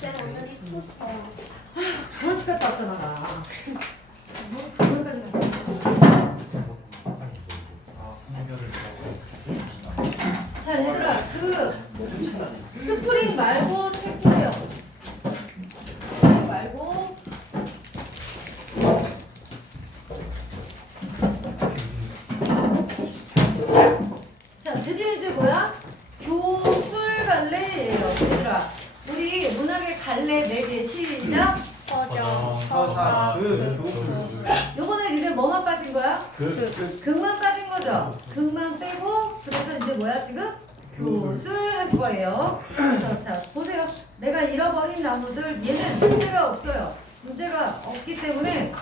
쟤는 오늘 이뻤어. 결혼식 갔다 왔잖아 나. 결혼까지 자 얘들아 그 스프링 말고 체크해요. 스프링 말고 자 드디어 이제 뭐야? 교술 갈래예요. 얘들아 우리 문학의 갈래 4개 시작. 서정, 서사, 요번에 니네 뭐만 빠진 거야? 극만 빠진 거죠? 극만 빼고 그래서 이제 뭐야 지금? 교술 할 거예요. 그래서 자 보세요. 내가 잃어버린 나무들 얘는 문제가 없어요. 문제가 없기 때문에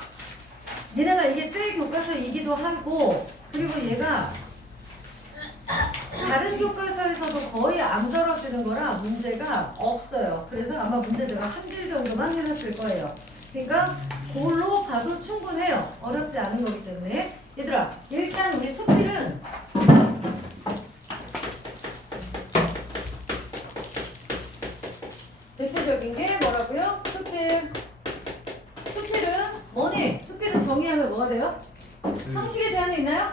얘네가 이게 셀 교과서이기도 하고 그리고 얘가 다른 교과서에서도 거의 안 다뤄지는 거라 문제가 없어요. 그래서 아마 문제 내가 한 줄 정도만 해놨을 거예요. 그러니까 그걸로 봐도 충분해요. 어렵지 않은 거기 때문에. 얘들아 일단 우리 수필은 대표적인 게 뭐라고요? 수필. 수필은 뭐니? 수필은 정의하면 뭐가 돼요? 형식의 제한이 있나요?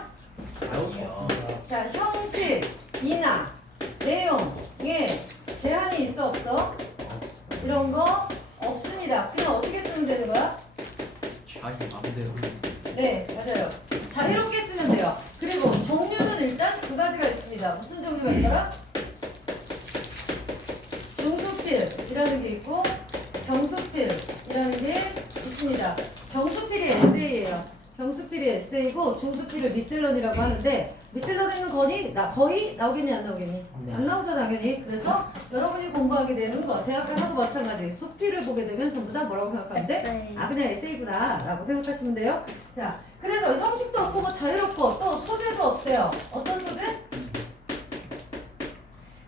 자, 형식이나 내용에 제한이 있어 없어? 이런 거 없습니다. 그냥 어떻게 쓰면 되는 거야? 자기 맘대로. 네, 맞아요. 자유롭게 쓰면 돼요. 그리고 종류는 일단 두 가지가 있습니다. 무슨 종류가 있더라? 중수필이라는 게 있고 경수필이라는 게 있습니다. 경수필이 에세이예요. 경수필이 에세이고 중수필을 미셀런이라고 하는데 미셀런에는 거의 나오겠니 안 나오겠니? 네. 안 나오죠 당연히. 그래서 여러분이 공부하게 되는 거 대학 가서도 마찬가지. 수필을 보게 되면 전부 다 뭐라고 생각하면 돼? 에세이. 아 그냥 에세이구나 라고 생각하시면 돼요. 자 그래서 형식도 없고 뭐 자유롭고 또 소재도 없대요. 어떤 소재?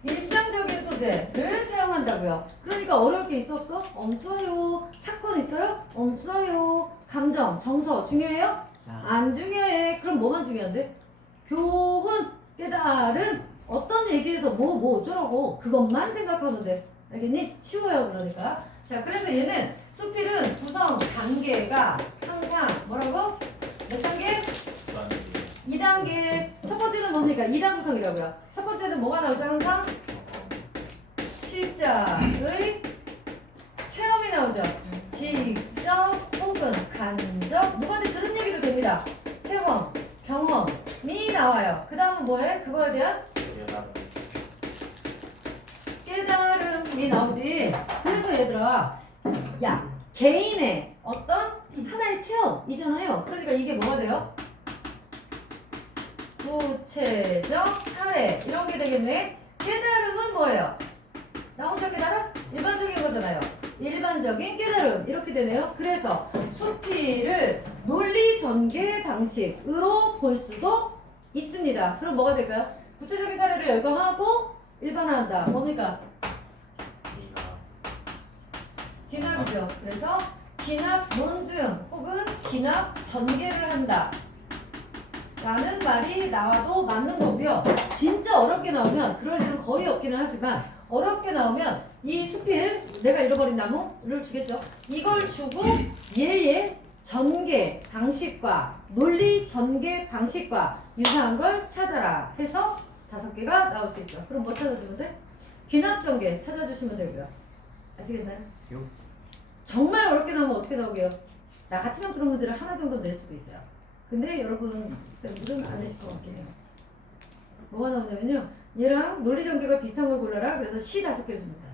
일상적인 소재를 사용한다고요. 그러니까 어려울 게 있어 없어? 없어요. 사건 있어요? 없어요. 감정, 정서 중요해요? 안 중요해. 그럼 뭐만 중요한데? 교훈, 깨달음, 어떤 얘기에서 뭐 어쩌라고 그것만 생각하면 돼. 알겠니? 쉬워요 그러니까. 자 그래서 얘는 수필은 구성 단계가 항상 뭐라고? 몇 단계? 2단계. 첫 번째는 뭡니까? 2단 구성이라고요. 첫 번째는 뭐가 나오죠 항상? 실작의 체험이 나오죠. 직접 혹은 간접 누구한테 들은 얘기도 됩니다. 체험, 경험이 나와요. 그 다음은 뭐해? 그거에 대한 깨달음이 나오지. 그래서 얘들아 야 개인의 어떤 하나의 체험이잖아요. 그러니까 이게 뭐가 돼요? 구체적 사례 이런 게 되겠네. 깨달음은 뭐예요? 나 혼자 깨달아? 일반적인 거잖아요. 일반적인 깨달음 이렇게 되네요. 그래서 수필을 논리 전개 방식으로 볼 수도 있습니다. 그럼 뭐가 될까요? 구체적인 사례를 열거하고 일반화한다. 뭡니까? 귀납이죠. 그래서 귀납 논증 혹은 귀납 전개를 한다. 라는 말이 나와도 맞는 거고요. 진짜 어렵게 나오면 그럴 일은 거의 없기는 하지만 어렵게 나오면 이 수필 내가 잃어버린 나무를 주겠죠. 이걸 주고 얘의 전개 방식과 논리 전개 방식과 유사한 걸 찾아라 해서 5개가 나올 수 있죠. 그럼 뭐 찾아주면 돼? 귀납 전개 찾아주시면 되고요. 아시겠나요? 정말 어렵게 나오면 어떻게 나오게요? 나 같으면 그런 문제를 하나 정도 낼 수도 있어요. 근데 여러분 쌤들은 안 내실 것 같긴 해요. 뭐가 나오냐면요. 얘랑 논리 전개가 비슷한 걸 골라라. 그래서 시 5개 줍니다.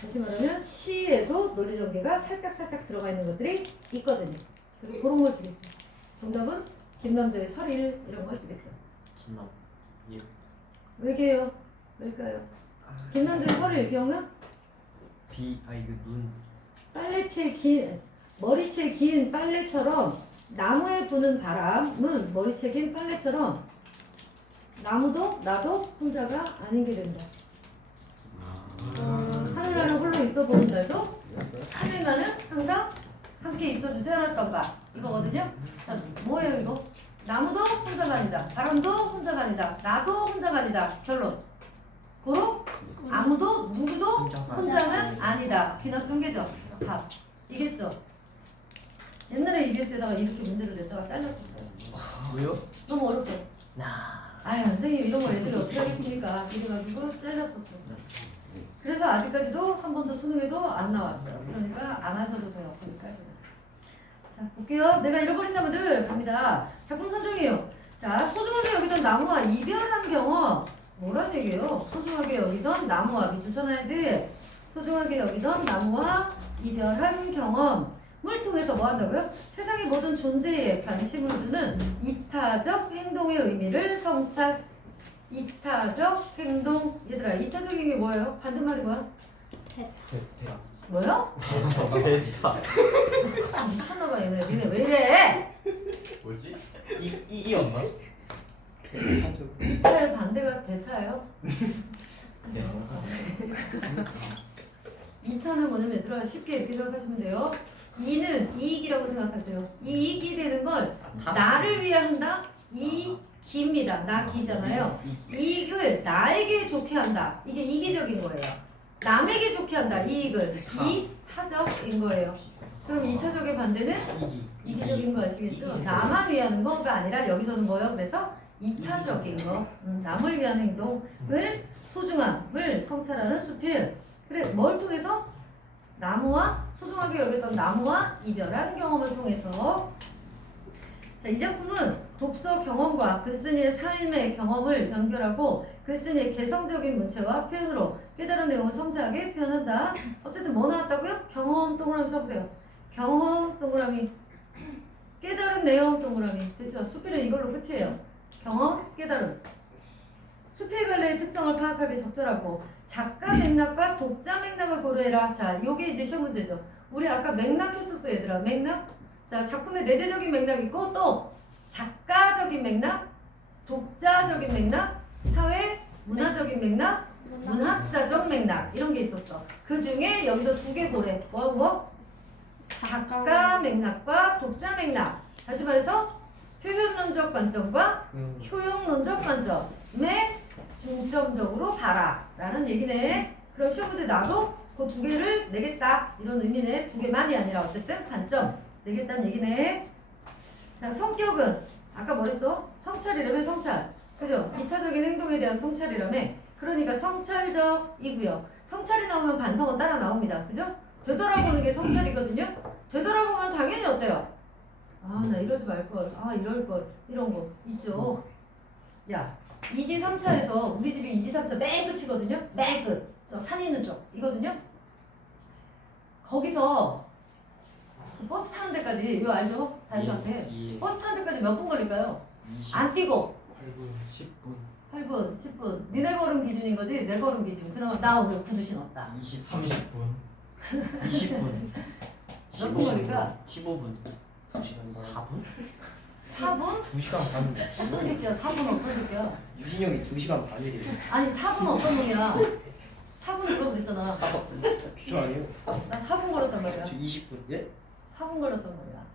다시 말하면 시에도 논리 전개가 살짝 들어가 있는 것들이 있거든요. 그래서 그런 걸 주겠죠. 정답은 김남자의 설일 이런 걸 주겠죠. 왜게요? 왜일까요? 김남자의 설일 기억나? 이거 눈. 빨래채 긴 머리채 긴 빨래처럼 나무에 부는 바람은 머리채 긴 빨래처럼 나무도 나도 혼자가 아닌 게 된다. 하늘나라 홀로 있어 보는 날도 하늘나는 항상 함께 있어도 태어났던 바 이거거든요. 자, 뭐예요 이거? 나무도 혼자만이다. 바람도 혼자만이다. 나도 혼자만이다. 결론. 고로 아무도 누구도 답이다. 귀납 전개죠. 답. 이겠죠. 옛날에 EBS에다가 이렇게 문제를 냈다가 잘렸었어요. 왜요? 너무 어렵죠. 나. 아유 선생님 이런 걸 애들이 어떻게 하겠습니까? 이래가지고 잘렸었어. 그래서 아직까지도 한 번도 수능에도 안 나왔어요. 그러니까 안 하셔도 돼요. 여기까지는. 자 볼게요. 내가 잃어버린 나무들 갑니다. 작품 선정이에요. 자 소중하게 여기던 나무와 이별한 경험. 뭐란 얘기예요? 소중하게 여기던 나무와 밑줄 쳐놔야지. 소중하게 여기던 나무와 이별한 경험을 통해서 뭐 한다고요? 세상의 모든 존재에 관심을 두는 이타적 행동의 의미를 성찰. 이타적 행동. 얘들아 이타적인 게 뭐예요? 반대말이 뭐야? 대학. 뭐요? 대학. 아, 미쳤나봐 얘네. 니네 왜 이래? 뭐지? 이었나? 이타의 반대가 베타예요? 이타는 뭐냐면 얘들아 쉽게 이렇게 생각하시면 돼요. 이는 이익이라고 생각하세요. 이익이 되는 걸 나를 위해 한다. 이기입니다. 나 기잖아요. 이익을 나에게 좋게 한다. 이게 이기적인 거예요. 남에게 좋게 한다. 이익을 이타적인 거예요. 그럼 이타적의 반대는 이기적인 거 아시겠죠? 나만 위하는 거가 아니라 여기서는 뭐예요? 그래서 이타적인 거, 남을 위한 행동을 소중함을 성찰하는 수필. 그래 뭘 통해서? 나무와 소중하게 여겼던 나무와 이별한 경험을 통해서. 자, 이 작품은 독서 경험과 글쓴이의 삶의 경험을 연결하고 글쓴이의 개성적인 문체와 표현으로 깨달은 내용을 섬세하게 표현한다. 어쨌든 뭐 나왔다고요? 경험 동그라미 써보세요. 경험 동그라미, 깨달은 내용 동그라미. 됐죠? 수필은 이걸로 끝이에요. 경험, 깨달음. 수필 갈래의 특성을 파악하기 적절하고 작가 맥락과 독자 맥락을 고려해라. 자, 요게 이제 시험 문제죠. 우리 아까 맥락 했었어 얘들아. 맥락. 자, 작품의 내재적인 맥락 있고 또 작가적인 맥락, 독자적인 맥락, 사회 문화적인 맥락, 문학사적 맥락 이런 게 있었어. 그 중에 여기서 두 개 고래. 뭐? 작가 맥락과 독자 맥락. 다시 말해서 표현론적 관점과 효용론적 관점에 중점적으로 봐라 라는 얘기네. 그럼 시험 문제 나도 그 두 개를 내겠다 이런 의미네. 두 개만이 아니라 어쨌든 관점 내겠다는 얘기네. 자, 성격은 아까 뭐랬어? 성찰이라며 성찰. 그죠? 이타적인 행동에 대한 성찰이라며. 그러니까 성찰적이고요. 성찰이 나오면 반성은 따라 나옵니다. 그죠? 되돌아보는 게 성찰이거든요. 되돌아보면 당연히 어때요? 아, 나 이러지 말걸. 아, 이럴걸. 이런 거 있죠. 야, 2지 3차에서 우리 집이 2지 3차 맨 끝이거든요. 맨 끝. 저 산 있는 쪽 이거든요. 거기서 버스 타는 데까지 이거 알죠? 다이소한테 버스 타는 데까지 몇 분 걸릴까요? 20, 안 뛰고 8분, 10분, 8분, 10분. 니네 걸음 기준인 거지? 내 걸음 기준. 그나마 나 오늘 구두 신었다. 30분, 20분, 몇 분 걸릴까? 15분, 2시간 4분? 4분? 2시간 반. 어떤 새끼야? 4분 어떤 새끼야? 유진형이 2시간 반이래요. 아니 4분 어떤 놈이야? 4분 누가 그랬잖아. 저 아니에요? 나 4분 걸었단 말이야. 저 20분. 예? 4분 걸렸단 말이야.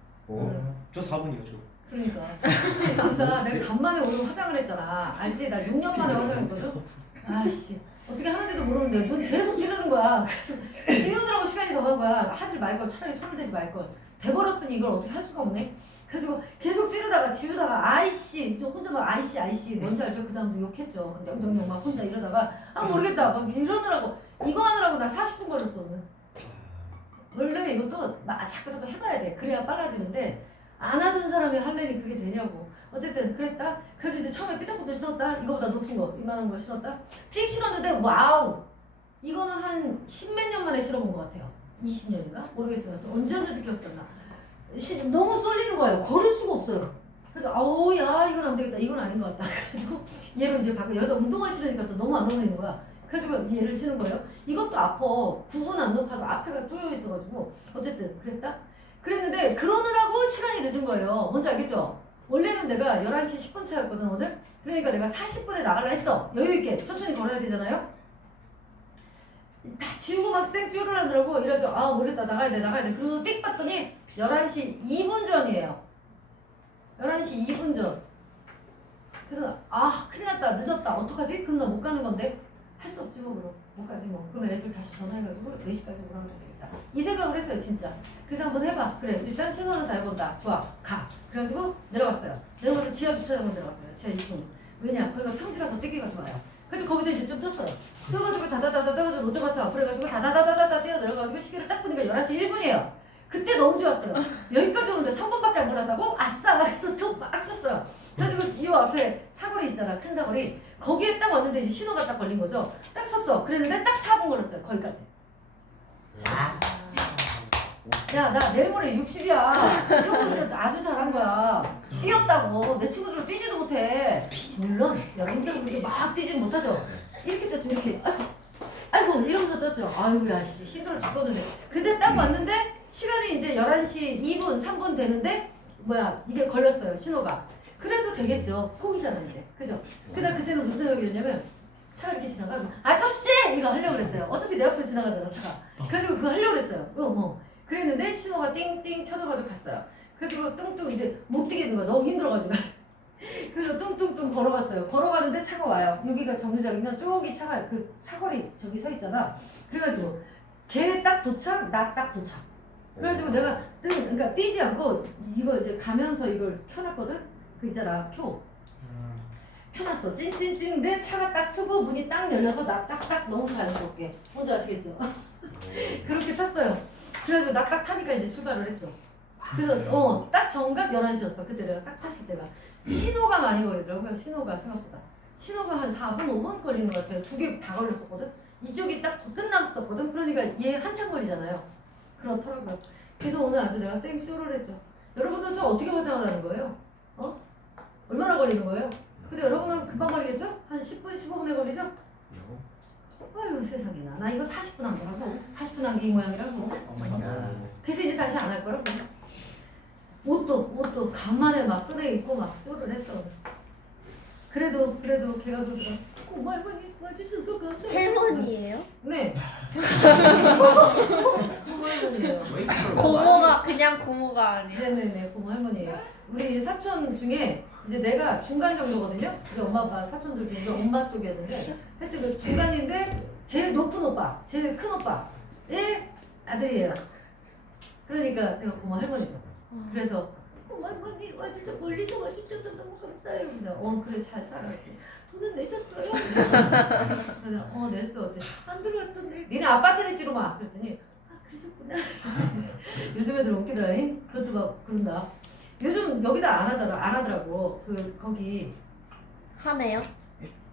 저 4분이요, 저. 그러니까. 아까 내가 간만에 오늘 화장을 했잖아. 알지? 나 6년 만에 화장했거든? 아씨. 어떻게 하는지도 모르는데 눈 계속 찌르는 거야. 그래서 지우느라고 시간이 더 간 거야. 하지 말걸. 차라리 손을 대지 말걸. 돼버렸으니 이걸 어떻게 할 수가 없네. 그래서 계속 찌르다가 지우다가 아이씨 저 혼자 막 아이씨 뭔지 알죠? 그 사람도 욕했죠. 영영영 막 혼자 이러다가 아 모르겠다 막 이러느라고 이거 하느라고 나 40분 걸렸어 오늘. 원래 이것도 막 자꾸 해봐야 돼. 그래야 빨라지는데 안 하던 사람이 할래니 그게 되냐고. 어쨌든 그랬다. 그래서 이제 처음에 삐딱부터 신었다. 이거보다 높은 거 이만한 걸 신었다. 띡 신었는데 와우 이거는 한 10몇 년 만에 신어본 것 같아요. 20년인가? 모르겠어요. 언제였는지 기억도 안 나. 너무 쏠리는 거예요. 걸을 수가 없어요. 그래서 아우 야 이건 안 되겠다. 이건 아닌 것 같다. 그래가지고 얘를 이제 바꿔 여기다 운동화 신으니까 또 너무 안 어울리는 거야. 그래가지고 얘를 신은 거예요. 이것도 아파. 구분 안 높아도 앞에가 쪼여 있어가지고 어쨌든 그랬다. 그랬는데 그러느라고 시간이 늦은 거예요. 뭔지 알겠죠? 원래는 내가 11시 10분 차였거든 오늘. 그러니까 내가 40분에 나가려 했어. 여유있게 천천히 걸어야 되잖아요. 다 지우고 막 생쇼를 하더라고. 이래가지고 아 모르겠다 나가야 돼. 그리고 띡 봤더니 11시 2분 전이에요. 11시 2분 전. 그래서 아 큰일 났다 늦었다 어떡하지? 그럼 나 못 가는 건데 할 수 없지 뭐 그럼. 못 가지 뭐. 그럼 애들 다시 전화해가지고 4시까지 오라고 되겠다. 이 생각을 했어요 진짜. 그래서 한번 해봐. 그래 일단 신호는 다 해본다. 좋아 가. 그래가지고 내려갔어요. 내려가서 지하 주차장으로 내려갔어요. 지하 2층. 왜냐 거기가 평지라서 떼기가 좋아요. 그래서 거기서 이제 좀 떴어요. 떠가지고 다다다다 떠가지고 롯데마트 앞으로 해가지고 다다다다다 뛰어 내려가지고 시계를 딱 보니까 11시 1분이에요. 그때 너무 좋았어요. 여기까지 오는데 3분밖에 안 걸렸다고? 아싸! 해서 툭막 떴어요. 그래가지고 이 앞에 사거리 있잖아. 큰 사거리. 거기에 딱 왔는데 이제 신호가 딱 걸린 거죠. 딱 섰어. 그랬는데 딱 4분 걸렸어요. 거기까지. 야, 나 내일 모레 60이야. 이 정도면 아주 잘한 거야. 뛰었다고. 내 친구들은 뛰지도 못해. 물론 여러분들은 그렇게 막 뛰지는 못하죠. 이렇게 떴죠. 이렇게. 아이고 이러면서 떴죠. 아이고야 씨 힘들어 죽겠는데. 근데 딱 왔는데 시간이 이제 11시 2분 3분 되는데 뭐야 이게 걸렸어요. 신호가. 그래도 되겠죠. 콩이잖아 이제. 그죠? 근데 그때는 무슨 생각이었냐면 차가 이렇게 지나가고 아저씨! 이거 하려고 그랬어요. 어차피 내 앞으로 지나가잖아 차가. 그래서 그거 하려고 그랬어요. 그랬는데 신호가 띵띵 켜져가지고 갔어요. 그래서 뚱뚱 이제 못 뛰겠는 거야. 너무 힘들어가지고. 그래서 뚱뚱뚱 걸어갔어요. 걸어가는데 차가 와요. 여기가 정류장이면 저기 차가 그 사거리 저기 서 있잖아. 그래가지고 걔 딱 도착, 나 딱 도착. 그래가지고 내가 그러니까 뛰지 않고 이거 이제 가면서 이걸 켜놨거든. 그 있잖아 표. 켜놨어. 찡찡찡인데 차가 딱 쓰고 문이 딱 열려서 나 딱딱 너무 자연스럽게. 뭔지 아시겠죠? 그렇게 탔어요. 그래서 나 딱 타니까 이제 출발을 했죠. 그래서 딱 정각 11시였어. 그때 내가 딱 탔을 때가. 신호가 많이 걸리더라고요. 신호가 생각보다. 신호가 한 4분, 5분 걸리는 것 같아요. 2개 다 걸렸었거든. 이쪽이 딱 끝났었거든. 그러니까 얘 한참 걸리잖아요. 그렇더라고요. 그래서 오늘 아주 내가 생쇼를 했죠. 여러분들 좀 어떻게 화장을 하는 거예요? 얼마나 걸리는 거예요? 근데 여러분은 금방 걸리겠죠? 한 10분, 15분에 걸리죠? 아이고 세상에나. 나 이거 40분 한 거라고. 40분 한 게 이 모양이라고. 그래서 이제 다시 안 할 거라고. 옷도 간만에 막 꺼내 입고 막 쇼를 했어. 그래도 걔가 그러더라. 고모 할머니 와주셔서 감사해요. 할머니예요? 네. 고모 할머니예요. 고모가 그냥 고모가 아니에요. 네네네 고모 할머니예요. 우리 사촌 중에 이제 내가 중간 정도거든요. 우리 엄마 아빠 사촌들 중에서 엄마 쪽이었는데 하여튼 그 중간인데 제일 높은 오빠, 제일 큰 오빠의 아들이에요. 그러니까 내가 고모 할머니죠. 그래서 고모 할머니 와주셔서 멀리서 와주셔서 너무 감사해요. 근데 그래 잘 살았지. 돈은 내셨어요? 그래서 냈어. 안 들어왔던데. 니네 아파트 냈지로 마. 그랬더니 그러셨구나. 요즘 애들 웃기더라잉. 그것도 막 그런다. 요즘 여기다 안 하더라고. 거기 하메요?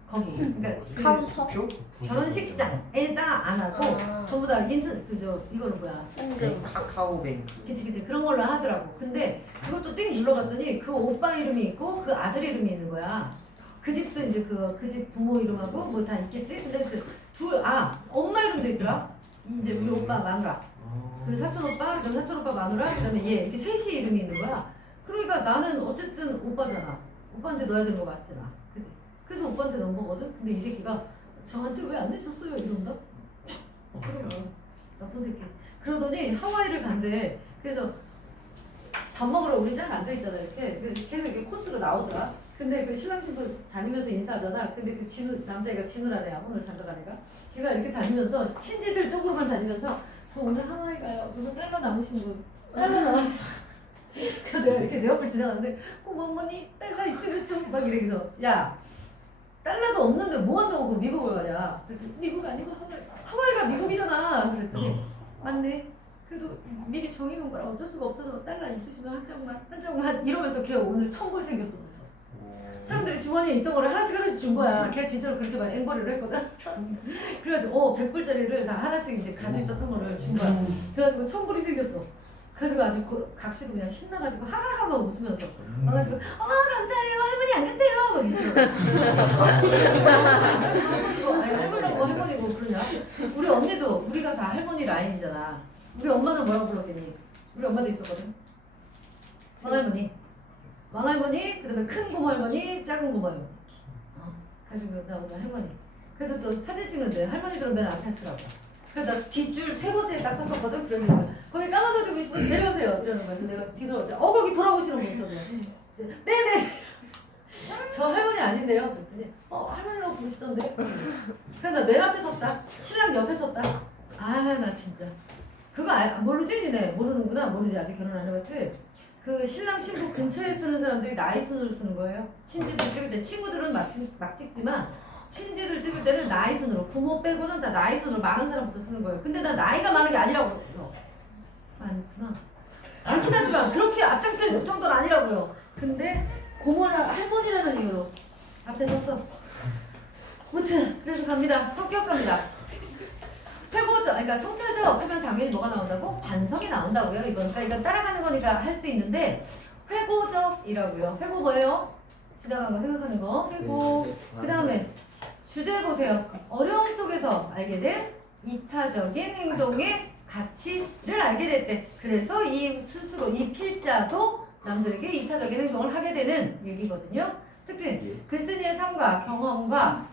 그러니까 카운터? 결혼식장에다 안 하고 전부 다 이거는 뭐야? 송금. 카카오뱅크. 그치 그런 걸로 하더라고. 근데 그것도 띵 눌러봤더니 그 오빠 이름이 있고 그 아들 이름이 있는 거야. 그 집도 이제 그 집 부모 이름하고 뭐 다 있겠지. 근데 엄마 이름도 있더라. 이제 우리 오빠 마누라. 그 사촌 오빠, 그다음 사촌 오빠 마누라, 그다음에 얘 이렇게 셋이 이름이 있는 거야. 그러니까 나는 어쨌든 오빠잖아. 오빠한테 넣어야 되는 거 맞잖아. 그치? 그래서 오빠한테 넣은 거거든. 근데 이 새끼가 저한테 왜 안 내셨어요? 이런다. 그런 거 나쁜 새끼. 그러더니 하와이를 간대. 그래서 밥 먹으러 우리 쫙 앉아 있잖아 이렇게. 계속 이렇게 코스로 나오더라. 근데 그 신랑 신부 다니면서 인사하잖아. 근데 그 남자애가 진우라는 애야. 오늘 장가간 애가. 걔가 이렇게 다니면서 친지들 쪽으로만 다니면서 저 오늘 하와이 가요. 누구 딸과 남으신 분. 그 내가 이렇게 내 옆을 지나가는데 어머니 딸라 있으면 좀 막 이러면서 야 딸라도 없는데 뭐 한다고 그 미국을 가냐. 그랬더니 미국 아니고 하와이가 미국이잖아. 그랬더니 맞네. 그래도 미리 정해놓은 거라 어쩔 수가 없어서 딸라 있으시면 한 장만 이러면서 걔 오늘 천불 생겼어. 그래서 사람들이 주머니에 있던 거를 하나씩 준 거야. 걔 진짜로 그렇게 많이 앵벌이를 했거든. 그래가지고 100불짜리를 다 하나씩 이제 가지고 있었던 거를 준 거야. 그래가지고 천불이 생겼어. 그래서 아주 각시도 그냥 신나가지고 하하하 막 웃으면서 와가지고 감사해요 할머니 안 같아요 막 이러고 할머니라고 할머니고 그러냐. 우리 언니도 우리가 다 할머니 라인이잖아. 우리 엄마는 뭐라고 불렀겠니? 우리 엄마도 있었거든. 왕할머니 그다음에 큰 고모 할머니 작은 고모 할머니. 그래서 나 오늘 할머니. 그래서 또 사진 찍는데 할머니들은 맨 앞에 쓰라고. 그래서 나 뒷줄 3번째에 딱 섰었거든. 그러니까 거기 까만도 되고 싶은데 내려오세요 이러는 거야. 그래서 내가 뒤로 거기 돌아오시는 거 있어. 네네. 저 할머니 아닌데요? 그랬더니 할머니라고 부르시던데. 그래서 나 맨 앞에 섰다. 신랑 옆에 섰다. 아 나 진짜 그거 모르지 니네? 모르는구나. 모르지. 아직 결혼 안 해봤지? 그 신랑 신부 근처에 쓰는 사람들이 나이 순으로 쓰는 거예요. 친지들 찍을 때 친구들은 막 찍지만 친지를 찍을 때는 나이 순으로 부모 빼고는 다 나이 순으로 많은 사람부터 쓰는 거예요. 근데 나 나이가 많은 게 아니라고 그래요. 많구나. 많긴 하지만 그렇게 앞장쓸 정도는 아니라고요. 근데 고모랑 할머니라는 이유로 앞에 섰었어. 무튼 그래서 갑니다. 성격 갑니다. 회고적, 그러니까 성찰적 하면 당연히 뭐가 나온다고? 반성이 나온다고요. 그러니까 이건 따라가는 거니까 할 수 있는데 회고적이라고요. 회고 뭐예요? 지나간 거 생각하는 거. 회고. 그 다음에 주제 보세요. 어려움 속에서 알게 된 이타적인 행동의 가치를 알게 됐대. 그래서 이 스스로 이 필자도 남들에게 이타적인 행동을 하게 되는 얘기거든요. 특징, 글쓴이의 삶과 경험과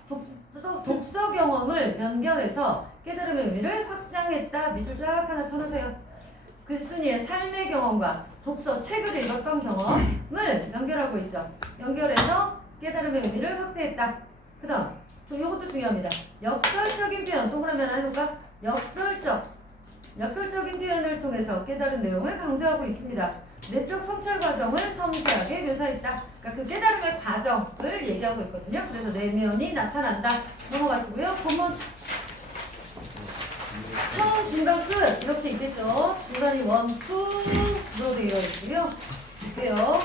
독서 경험을 연결해서 깨달음의 의미를 확장했다. 밑줄 쫙 하나 쳐놓으세요. 글쓴이의 삶의 경험과 독서, 책을 읽었던 경험을 연결하고 있죠. 연결해서 깨달음의 의미를 확대했다. 그 다음, 이것도 중요합니다. 역설적인 표현, 동그라미 하나 해볼까? 역설적인 표현을 통해서 깨달은 내용을 강조하고 있습니다. 내적 성찰 과정을 섬세하게 묘사했다. 그러니까 그 깨달음의 과정을 얘기하고 있거든요. 그래서 내면이 나타난다. 넘어가시고요. 본문 처음, 중간, 끝 이렇게 있겠죠. 중간이 1, 2로 되어 있고요. 볼게요.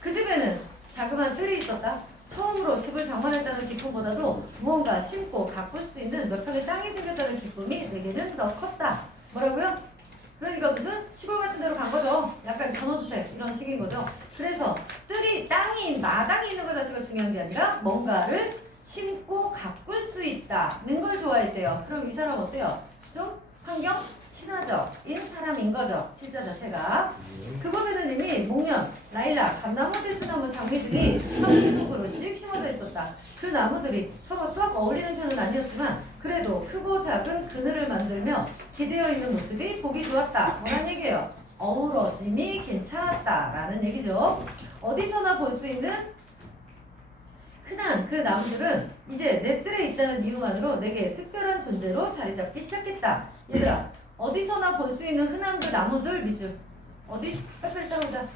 그 집에는 자그마한 뜰이 있었다. 처음으로 집을 장만했다는 기쁨보다도 무언가 심고 가꿀 수 있는 몇 평의 땅이 생겼다는 기쁨이 내게는 더 컸다. 뭐라고요? 그러니까 무슨 시골 같은 데로 간 거죠. 약간 전원주택 이런 식인 거죠. 그래서 뜰이 땅이 마당이 있는 것 자체가 중요한 게 아니라 뭔가를 심고 가꿀 수 있다는 걸 좋아했대요. 그럼 이 사람 어때요? 좀 환경 친화적인 사람인 거죠. 필자 자체가. 그곳에는 이미 목련, 라일락, 감나무, 대추나무, 장미 등이 30그루씩 심어져 있었다. 그 나무들이 서로 썩 어울리는 편은 아니었지만 그래도 크고 작은 그늘을 만들며 기대어 있는 모습이 보기 좋았다. 뭐란 얘기예요? 어우러짐이 괜찮았다라는 얘기죠. 어디서나 볼 수 있는 흔한 그 나무들은 이제 내 뜰에 있다는 이유만으로 내게 특별한 존재로 자리 잡기 시작했다. 얘들아, 어디서나 볼 수 있는 흔한 그 나무들 밑줄. 어디? 빨리빨리 따라오자.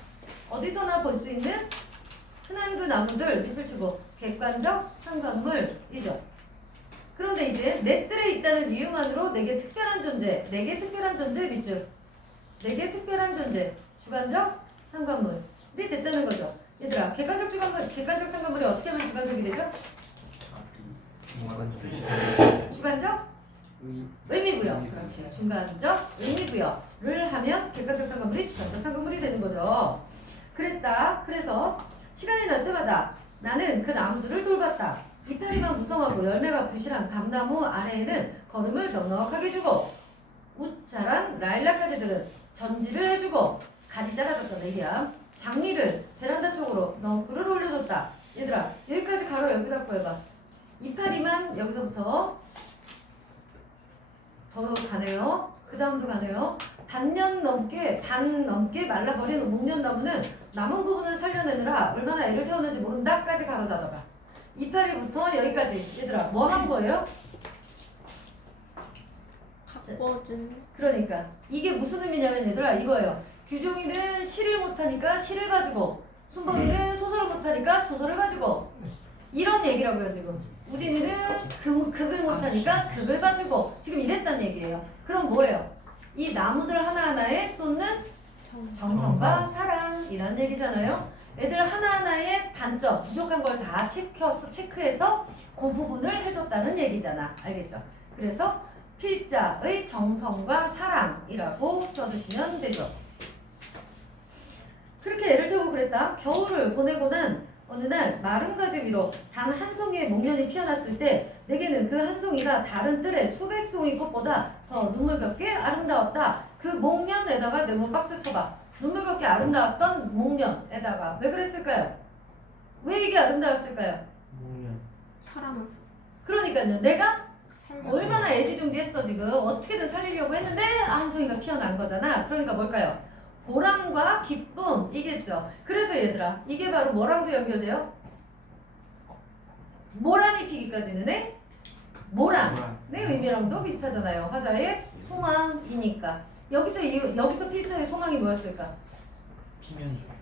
어디서나 볼 수 있는 흔한 그 나무들 밑줄 치고 객관적 상관물이죠. 그런데 이제 내 뜰에 있다는 이유만으로 내게 특별한 존재, 내게 특별한 존재 밑줄. 내게 특별한 존재, 주관적 상관물이 됐다는 거죠. 얘들아, 객관적 상관물이 어떻게 하면 주관적이 되죠? 주관적 의미부여. 그렇지. 중간적 의미부여를 하면 객관적 상관물이 주관적 상관물이 되는 거죠. 그랬다. 그래서 시간이 날 때마다 나는 그 나무들을 돌봤다. 이파리만 무성하고 열매가 부실한 감나무 아래에는 거름을 넉넉하게 주고 웃자란 라일락 가지들은 전지를 해주고 가지 자라줬다 얘기야. 장미를 베란다 쪽으로 넝쿨을 올려줬다. 얘들아, 여기까지 가로 여기 닫고 해봐. 이파리만 여기서부터 더 가네요. 그 다음도 가네요. 반 넘게 말라버린 목련나무는 남은 부분을 살려내느라 얼마나 애를 태웠는지 모른다까지 가로 닫아봐. 이파리부터 여기까지. 얘들아, 뭐 한 거예요? 가꿔준. 그러니까 이게 무슨 의미냐면 얘들아 이거예요. 규종이는 시를 못하니까 시를 봐주고 순범이는 소설을 못하니까 소설을 봐주고 이런 얘기라고요. 지금 우진이는 극을 못하니까 극을 봐주고 지금 이랬단 얘기예요. 그럼 뭐예요? 이 나무들 하나하나에 쏟는 정성과 사랑이란 얘기잖아요. 애들 하나하나의 단점, 부족한 걸 다 체크해서 그 부분을 해줬다는 얘기잖아. 알겠죠? 그래서 필자의 정성과 사랑이라고 써주시면 되죠. 그렇게 애를 태우고 그랬다. 겨울을 보내고 난 어느 날 마른 가지 위로 단 한 송이의 목련이 피어났을 때 내게는 그 한 송이가 다른 뜰의 수백 송이 꽃보다 더 눈물겹게 아름다웠다. 그 목련에다가 네모 박스 쳐봐. 눈물겹게 아름다웠던 목련에다가 왜 그랬을까요? 왜 이게 아름다웠을까요? 사람을 그러니까요. 내가 살려서. 얼마나 애지중지했어 지금. 어떻게든 살리려고 했는데 한 송이가 피어난 거잖아. 그러니까 뭘까요? 보람과 기쁨이겠죠. 그래서 얘들아 이게 바로 뭐랑도 연결돼요? 모란이 피기까지는 애 모란의 모란. 의미랑도 비슷하잖아요. 화자의 소망이니까. 여기서 필자의 소망이 뭐였을까? 피면 좀.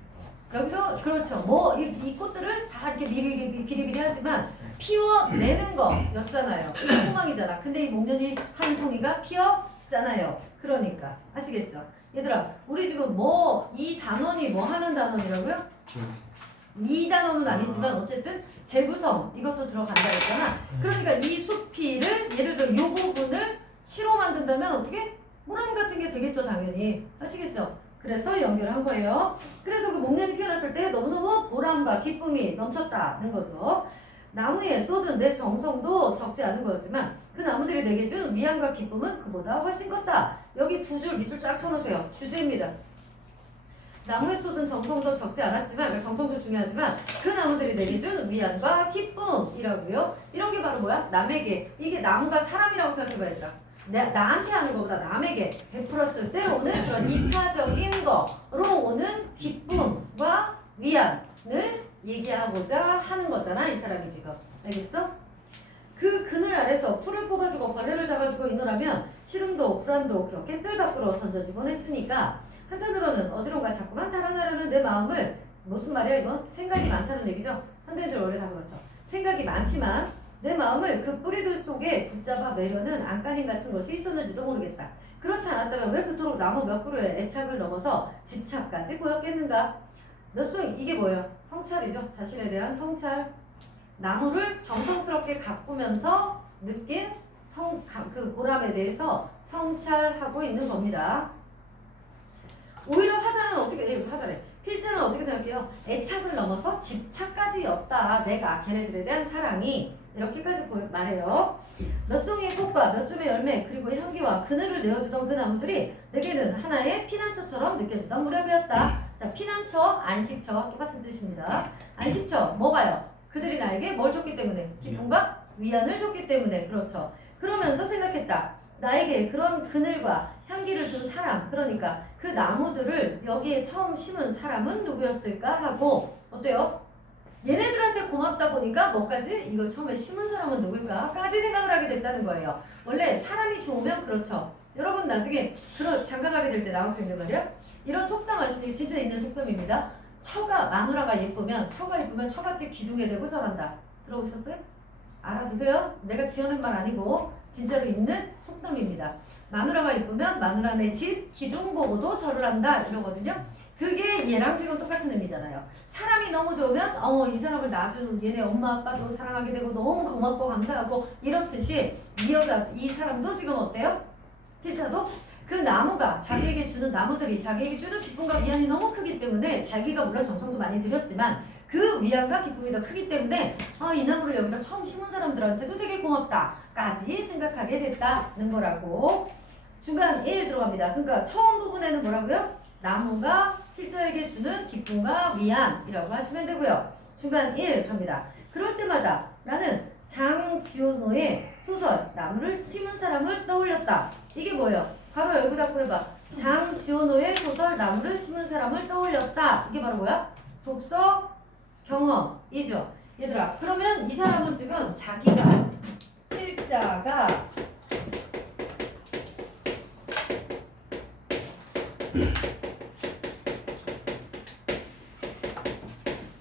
여기서 그렇죠. 뭐 이 꽃들을 다 이렇게 비리비리 하지만 피워내는 거였잖아요. 이게 소망이잖아. 근데 이 목련이 한 송이가 피었잖아요. 그러니까 아시겠죠? 얘들아, 우리 지금 뭐 이 단원이 뭐 하는 단원이라고요? 이 단원은 아니지만 어쨌든 재구성 이것도 들어간다 했잖아. 그러니까 이 수피를 예를 들어 이 부분을 시로 만든다면 어떻게? 모란 같은 게 되겠죠, 당연히. 아시겠죠? 그래서 연결한 거예요. 그래서 그 목련이 피어났을 때 너무너무 보람과 기쁨이 넘쳤다는 거죠. 나무에 쏟은 내 정성도 적지 않은 거였지만 그 나무들이 내게 준 위안과 기쁨은 그보다 훨씬 컸다. 여기 두 줄 밑줄 쫙 쳐놓으세요. 주제입니다. 나무에 쏟은 정성도 적지 않았지만, 그러니까 정성도 중요하지만 그 나무들이 내게 준 위안과 기쁨이라고요. 이런 게 바로 뭐야? 남에게. 이게 나무가 사람이라고 생각해봐야겠다. 나한테 하는 것보다 남에게 베풀었을 때 오는 그런 이타적인 거로 오는 기쁨과 위안을 얘기하고자 하는 거잖아, 이 사람이 지금. 알겠어? 그 그늘 아래서 풀을 뽑아주고 벌레를 잡아주고 있노라면 시름도 불안도 그렇게 뜰 밖으로 던져주곤 했으니까 한편으로는 어디론가 자꾸만 달아나려는 내 마음을 무슨 말이야 이건? 생각이 많다는 얘기죠? 현대인들 원래 다 그렇죠. 생각이 많지만 내 마음을 그 뿌리들 속에 붙잡아 매려는 안간힘 같은 것이 있었는지도 모르겠다. 그렇지 않았다면 왜 그토록 나무 몇 그루의 애착을 넘어서 집착까지 보였겠는가? 몇 송 이게 뭐예요? 성찰이죠. 자신에 대한 성찰. 나무를 정성스럽게 가꾸면서 느낀 그 보람에 대해서 성찰하고 있는 겁니다. 오히려 화자는 어떻게, 화자래. 필자는 어떻게 생각해요? 애착을 넘어서 집착까지였다. 내가 걔네들에 대한 사랑이. 이렇게까지 말해요. 몇 송이의 꽃과 몇 줌의 열매 그리고 향기와 그늘을 내어주던 그 나무들이 내게는 하나의 피난처처럼 느껴지던 무렵이었다. 자, 피난처, 안식처 똑같은 뜻입니다. 안식처 뭐가요? 그들이 나에게 뭘 줬기 때문에? 기쁨과 위안을 줬기 때문에. 그렇죠. 그러면서 생각했다. 나에게 그런 그늘과 향기를 준 사람, 그러니까 그 나무들을 여기에 처음 심은 사람은 누구였을까 하고 어때요? 얘네들한테 고맙다 보니까 뭐까지? 이걸 처음에 심은 사람은 누굴까? 까지 생각을 하게 됐다는 거예요. 원래 사람이 좋으면 그렇죠. 여러분 나중에 장가가게 될 때 남학생들 말이야. 이런 속담 아시는 진짜 있는 속담입니다. 마누라가 예쁘면 처갓집 기둥에 대고 절한다. 들어보셨어요? 알아두세요. 내가 지어낸 말 아니고 진짜로 있는 속담입니다. 마누라가 예쁘면 마누라네 집 기둥 보고도 절을 한다 이러거든요. 그게 얘랑 지금 똑같은 의미잖아요. 사람이 너무 좋으면 이 사람을 낳아준 얘네 엄마 아빠도 사랑하게 되고 너무 고맙고 감사하고 이렇듯이 이 사람도 지금 어때요? 필자도 그 나무가 자기에게 주는 나무들이 자기에게 주는 기쁨과 위안이 너무 크기 때문에 자기가 물론 정성도 많이 들였지만 그 위안과 기쁨이 더 크기 때문에 이 나무를 여기다 처음 심은 사람들한테도 되게 고맙다까지 생각하게 됐다는 거라고. 중간 1 들어갑니다. 그러니까 처음 부분에는 뭐라고요? 나무가 필자에게 주는 기쁨과 위안이라고 하시면 되고요. 중간 1 갑니다. 그럴 때마다 나는 장지호노의 소설 나무를 심은 사람을 떠올렸다. 이게 뭐예요? 바로 열고 닫고 해봐. 장지호노의 소설 나무를 심은 사람을 떠올렸다. 이게 바로 뭐야? 독서 경험이죠. 얘들아, 그러면 이 사람은 지금 자기가 필자가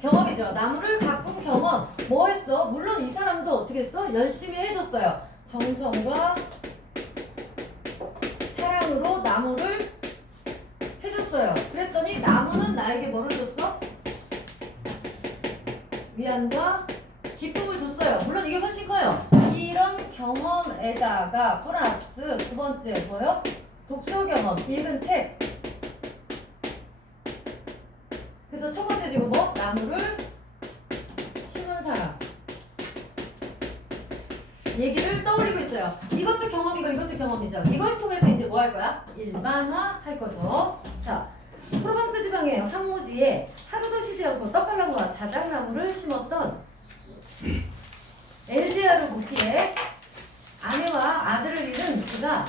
경험이죠. 나무를 가꾼 경험. 뭐 했어? 물론 이 사람도 어떻게 했어? 열심히 해줬어요. 정성과 사랑으로 나무를 해줬어요. 그랬더니 나무는 나에게 뭐를 줬어? 위안과 기쁨을 줬어요. 물론 이게 훨씬 커요. 이런 경험에다가 플러스 두 번째 뭐요? 독서 경험, 읽은 책. 그래서 첫 번째 지금 뭐? 나무를 심은 사람. 얘기를 떠올리고 있어요. 이것도 경험이고 이것도 경험이죠. 이걸 통해서 이제 뭐 할 거야? 일반화 할 거죠. 자, 프로방스 지방의 황무지에 하루도 쉬지 않고 떡갈나무와 자작나무를 심었던 엘제아르 무피의 아내와 아들을 잃은 그가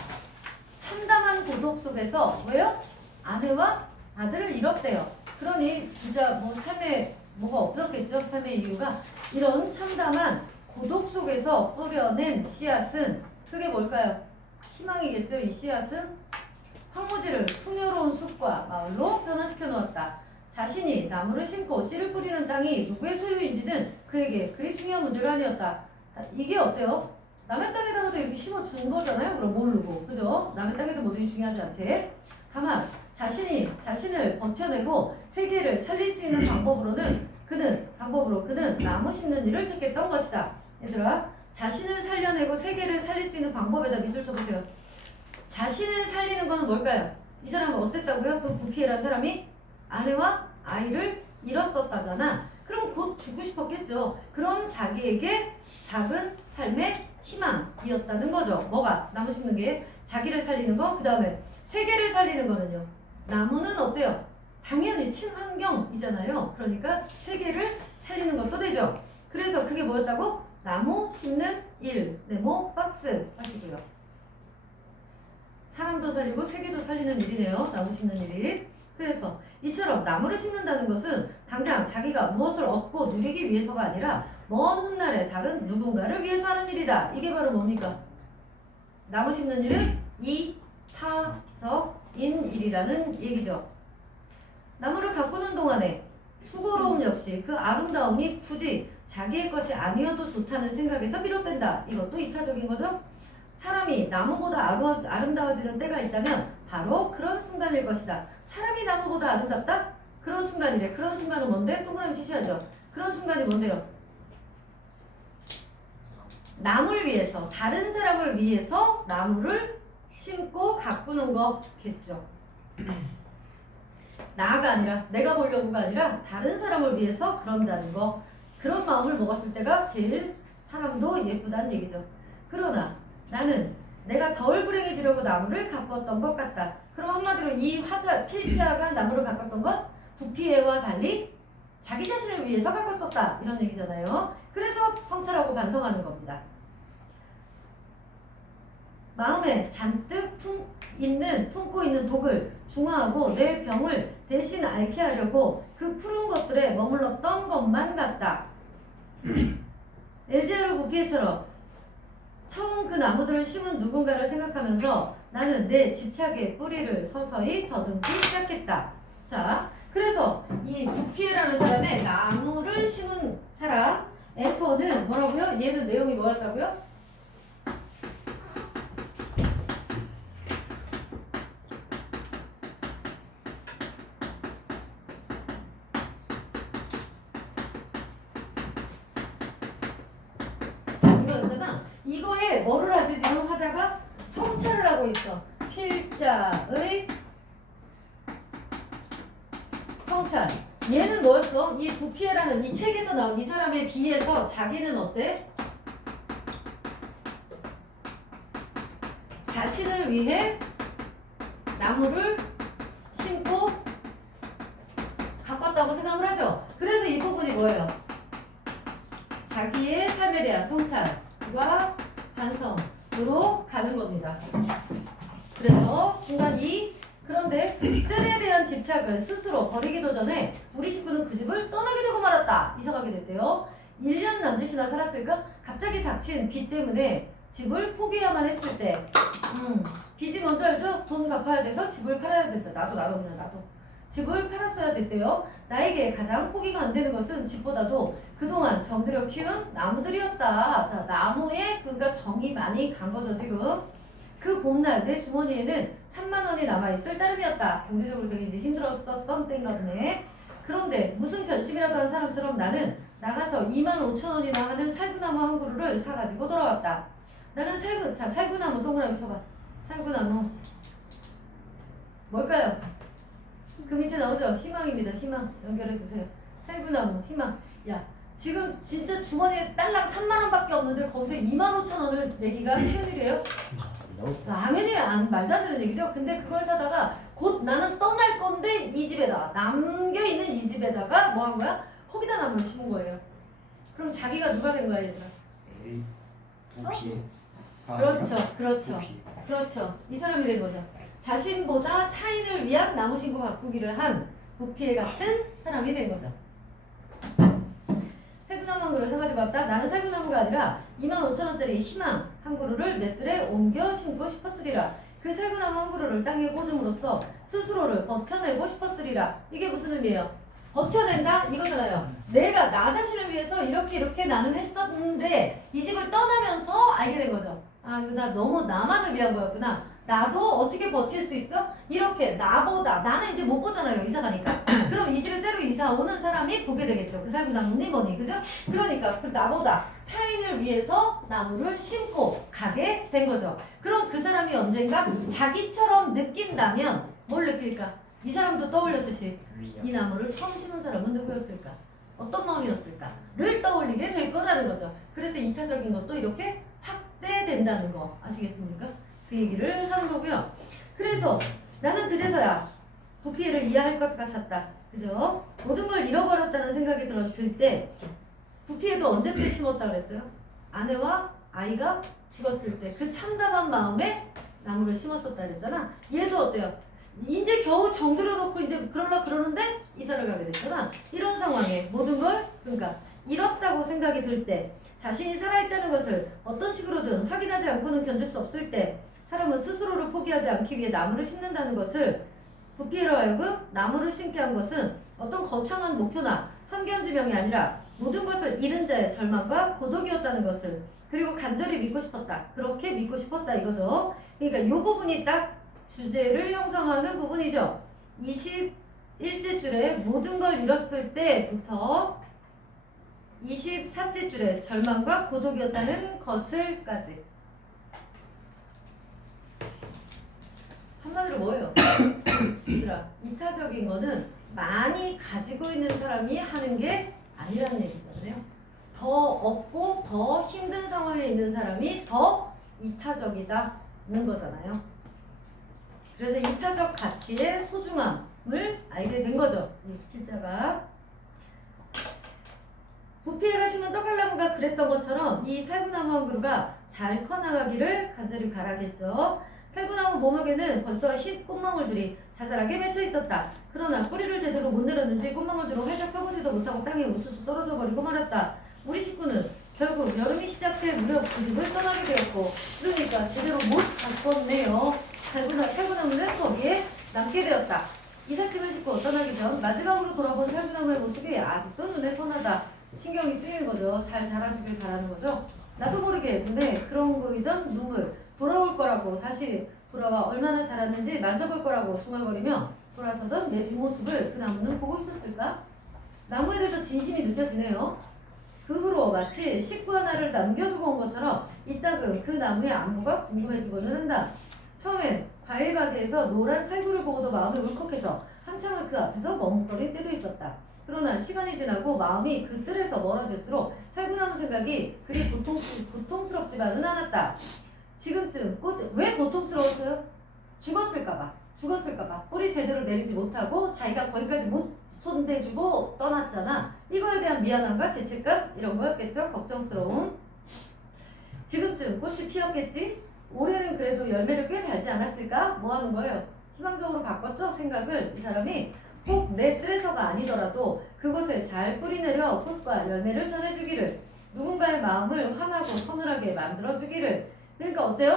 참담한 고독 속에서 왜요? 아내와 아들을 잃었대요. 그러니 진짜 뭐 삶에 뭐가 없었겠죠. 삶의 이유가 이런 참담한 고독 속에서 뿌려낸 씨앗은 그게 뭘까요? 희망이겠죠. 이 씨앗은 황무지를 풍요로운 숲과 마을로 변화시켜 놓았다. 자신이 나무를 심고 씨를 뿌리는 땅이 누구의 소유인지는 그에게 그리 중요한 문제가 아니었다. 이게 어때요? 남의 땅에다가도 이렇게 심어준 거잖아요. 그럼 모르고. 그죠? 남의 땅에도 뭐든지 중요하지 않대. 다만 자신이 자신을 버텨내고 세계를 살릴 수 있는 방법으로는 그는 나무 심는 일을 택했던 것이다. 얘들아, 자신을 살려내고 세계를 살릴 수 있는 방법에다 밑줄 쳐보세요. 자신을 살리는 건 뭘까요? 이 사람은 어땠다고요? 그 부피에라는 사람이 아내와 아이를 잃었었다잖아. 그럼 곧 죽고 싶었겠죠. 그런 자기에게 작은 삶의 희망이었다는 거죠. 뭐가? 나무 심는 게 자기를 살리는 거. 그 다음에 세계를 살리는 거는요. 나무는 어때요? 당연히 친환경이잖아요. 그러니까 세계를 살리는 것도 되죠. 그래서 그게 뭐였다고? 나무 심는 일. 네모 박스 하시고요. 사람도 살리고 세계도 살리는 일이네요. 나무 심는 일이. 그래서 이처럼 나무를 심는다는 것은 당장 자기가 무엇을 얻고 누리기 위해서가 아니라 먼 훗날에 다른 누군가를 위해서 하는 일이다. 이게 바로 뭡니까? 나무 심는 일은 이타적인 일이라는 얘기죠. 나무를 가꾸는 동안에 수고로움 역시 그 아름다움이 굳이 자기의 것이 아니어도 좋다는 생각에서 비롯된다. 이것도 이타적인 거죠. 사람이 나무보다 아름다워지는 때가 있다면 바로 그런 순간일 것이다. 사람이 나무보다 아름답다? 그런 순간이래. 그런 순간은 뭔데? 동그라미 치셔야죠. 그런 순간이 뭔데요? 남을 위해서, 다른 사람을 위해서 나무를 심고 가꾸는 거겠죠. 나가 아니라, 내가 보려고가 아니라 다른 사람을 위해서 그런다는 거. 그런 마음을 먹었을 때가 제일 사람도 예쁘다는 얘기죠. 그러나 나는 내가 덜 불행해지려고 나무를 가꿨던 것 같다. 그럼 한마디로 이 필자가 나무를 가꿨던 건 부피해와 달리 자기 자신을 위해서 가꿨었다. 이런 얘기잖아요. 그래서 성찰하고 반성하는 겁니다. 마음에 잔뜩 품고 있는 독을 중화하고 내 병을 대신 앓게 하려고 그 푸른 것들에 머물렀던 것만 같다. 엘제르 부피에처럼 처음 그 나무들을 심은 누군가를 생각하면서 나는 내 집착의 뿌리를 서서히 더듬기 시작했다. 자, 그래서 이 부피에라는 사람의 나무를 심은 사람에서는 뭐라고요? 얘는 내용이 뭐였다고요? 이거에 뭐를 하지? 지금 화자가 성찰을 하고 있어. 필자의 성찰. 얘는 뭐였어? 이 부피에라는 이 책에서 나온 이 사람에 비해서 자기는 어때? 자신을 위해 나무를 심고 가꿨다고 생각을 하죠. 그래서 이 부분이 뭐예요? 자기의 삶에 대한 성찰과 반성으로 가는 겁니다. 그래서 중간 2. 그런데 뜰에 대한 집착을 스스로 버리기도 전에 우리 식구는 그 집을 떠나게 되고 말았다. 이사가게 됐대요. 1년 남짓이나 살았을까? 갑자기 닥친 빚 때문에 집을 포기해야만 했을 때 빚이 뭔지 알죠? 돈 갚아야 돼서 집을 팔아야 됐어. 나도 집을 팔았어야 됐대요. 나에게 가장 포기가 안 되는 것은 집보다도 그동안 정들여 키운 나무들이었다. 자, 나무에 그러니까 정이 많이 간 거죠 지금. 그 봄날 내 주머니에는 3만 원이 남아있을 따름이었다. 경제적으로 되게 이제 힘들었었던 때인가 보네. 그런데 무슨 결심이라도 한 사람처럼 나는 나가서 2만 5천 원이나 하는 살구나무 한 그루를 사가지고 돌아왔다. 나는 살구나무 동그라미 쳐봐. 살구나무 뭘까요? 그 밑에 나오죠? 희망입니다. 희망 연결해주세요. 살구나무 희망. 야, 지금 진짜 주머니에 딸랑 3만 원밖에 없는데 거기서 2만 5천 원을 내기가 쉬운 일이에요? 당연히 말도 안 되는 얘기죠. 근데 그걸 사다가 곧 나는 떠날 건데 이 집에다가 남겨있는 이 집에다가 뭐 한 거야? 호기다 나무를 심은 거예요. 그럼 자기가 누가 된 거야 얘들아? 에이, 부피에. 그렇죠. 이 사람이 된 거죠. 자신보다 타인을 위한 나무 심고 가꾸기를 한 부피에 같은 사람이 된 거죠. 세분화만 살구나무를 사가지고 왔다. 나는 살구나무가 아니라 25,000원짜리 희망 한 그루를 내 뜰에 옮겨 심고 싶었으리라. 그 살구나무 한 그루를 땅에 꽂음으로써 스스로를 버텨내고 싶었으리라. 이게 무슨 의미예요? 버텨낸다? 이거잖아요. 내가 나 자신을 위해서 이렇게 나는 했었는데 이 집을 떠나면서 알게 된 거죠. 아 이거 나 너무 나만을 위한 거였구나. 나도 어떻게 버틸 수 있어? 이렇게 나보다 나는 이제 못 보잖아요. 이사 가니까. 그럼 이 집에 새로 이사 오는 사람이 보게 되겠죠. 그 살구나무니 뭐니 그죠? 그러니까 그 나보다 타인을 위해서 나무를 심고 가게 된 거죠. 그럼 그 사람이 언젠가 자기처럼 느낀다면 뭘 느낄까? 이 사람도 떠올렸듯이 이 나무를 처음 심은 사람은 누구였을까? 어떤 마음이었을까?를 떠올리게 될 거라는 거죠. 그래서 이타적인 것도 이렇게 확대된다는 거 아시겠습니까? 그 얘기를 하는 거고요. 그래서 나는 그제서야 부피를 이해할 것 같았다. 그죠? 모든 걸 잃어버렸다는 생각이 들 때 부피에도 언제 때 심었다 그랬어요? 아내와 아이가 죽었을 때 그 참담한 마음에 나무를 심었었다 그랬잖아. 얘도 어때요? 이제 겨우 정들여 놓고 이제 그러는데 이사를 가게 됐잖아. 이런 상황에 모든 걸 그러니까 잃었다고 생각이 들 때 자신이 살아있다는 것을 어떤 식으로든 확인하지 않고는 견딜 수 없을 때 사람은 스스로를 포기하지 않기 위해 나무를 심는다는 것을 부피로 하여금 나무를 심게 한 것은 어떤 거창한 목표나 선견지명이 아니라 모든 것을 잃은 자의 절망과 고독이었다는 것을 그리고 간절히 믿고 싶었다. 그렇게 믿고 싶었다 이거죠. 그러니까 이 부분이 딱 주제를 형성하는 부분이죠. 21째 줄에 모든 걸 잃었을 때부터 24째 줄에 절망과 고독이었다는 것을까지. 한마디로 뭐예요? 얘들아, 이타적인 거는 많이 가지고 있는 사람이 하는 게 아니라는 얘기잖아요. 더 없고 더 힘든 상황에 있는 사람이 더 이타적이다는 거잖아요. 그래서 이타적 가치의 소중함을 알게 된 거죠. 이 필자가. 부피에가 심은 떡갈나무가 그랬던 것처럼 이 살구나무 한 그루가 잘 커나가기를 간절히 바라겠죠. 살구나무 모막에는 벌써 흰 꽃망울들이 자잘하게 맺혀 있었다. 그러나 뿌리를 제대로 못 내렸는지 꽃망울들은 활짝 펴보지도 못하고 땅에 우수수 떨어져 버리고 말았다. 우리 식구는 결국 여름이 시작될 무렵 그 집을 떠나게 되었고 그러니까 제대로 못 바꿨네요. 살구나무는 거기에 남게 되었다. 이삿짐을 싣고 떠나기 전 마지막으로 돌아본 살구나무의 모습이 아직도 눈에 선하다. 신경이 쓰이는 거죠. 잘 자라시길 바라는 거죠. 나도 모르게 눈에 그런 보이던 눈물 돌아올 거라고 다시 돌아와 얼마나 자랐는지 만져볼 거라고 중얼거리며 돌아서던 내 뒷모습을 그 나무는 보고 있었을까? 나무에 대해서 진심이 느껴지네요. 그 후로 마치 식구 하나를 남겨두고 온 것처럼 이따금 그 나무의 안부가 궁금해지고는 한다. 처음엔 과일 가게에서 노란 살구를 보고도 마음이 울컥해서 한참을 그 앞에서 머뭇거릴 때도 있었다. 그러나 시간이 지나고 마음이 그 뜰에서 멀어질수록 살구나무 생각이 그리 고통스럽지만은 않았다. 지금쯤 왜 고통스러웠어요? 죽었을까봐. 뿌리 제대로 내리지 못하고 자기가 거기까지 못 손대주고 떠났잖아. 이거에 대한 미안함과 죄책감 이런 거였겠죠. 걱정스러움. 지금쯤 꽃이 피었겠지? 올해는 그래도 열매를 꽤 달지 않았을까? 뭐 하는 거예요? 희망적으로 바꿨죠? 생각을. 이 사람이 꼭 내 뜰에서가 아니더라도 그곳에 잘 뿌리내려 꽃과 열매를 전해주기를, 누군가의 마음을 환하고 서늘하게 만들어주기를. 그러니까 어때요?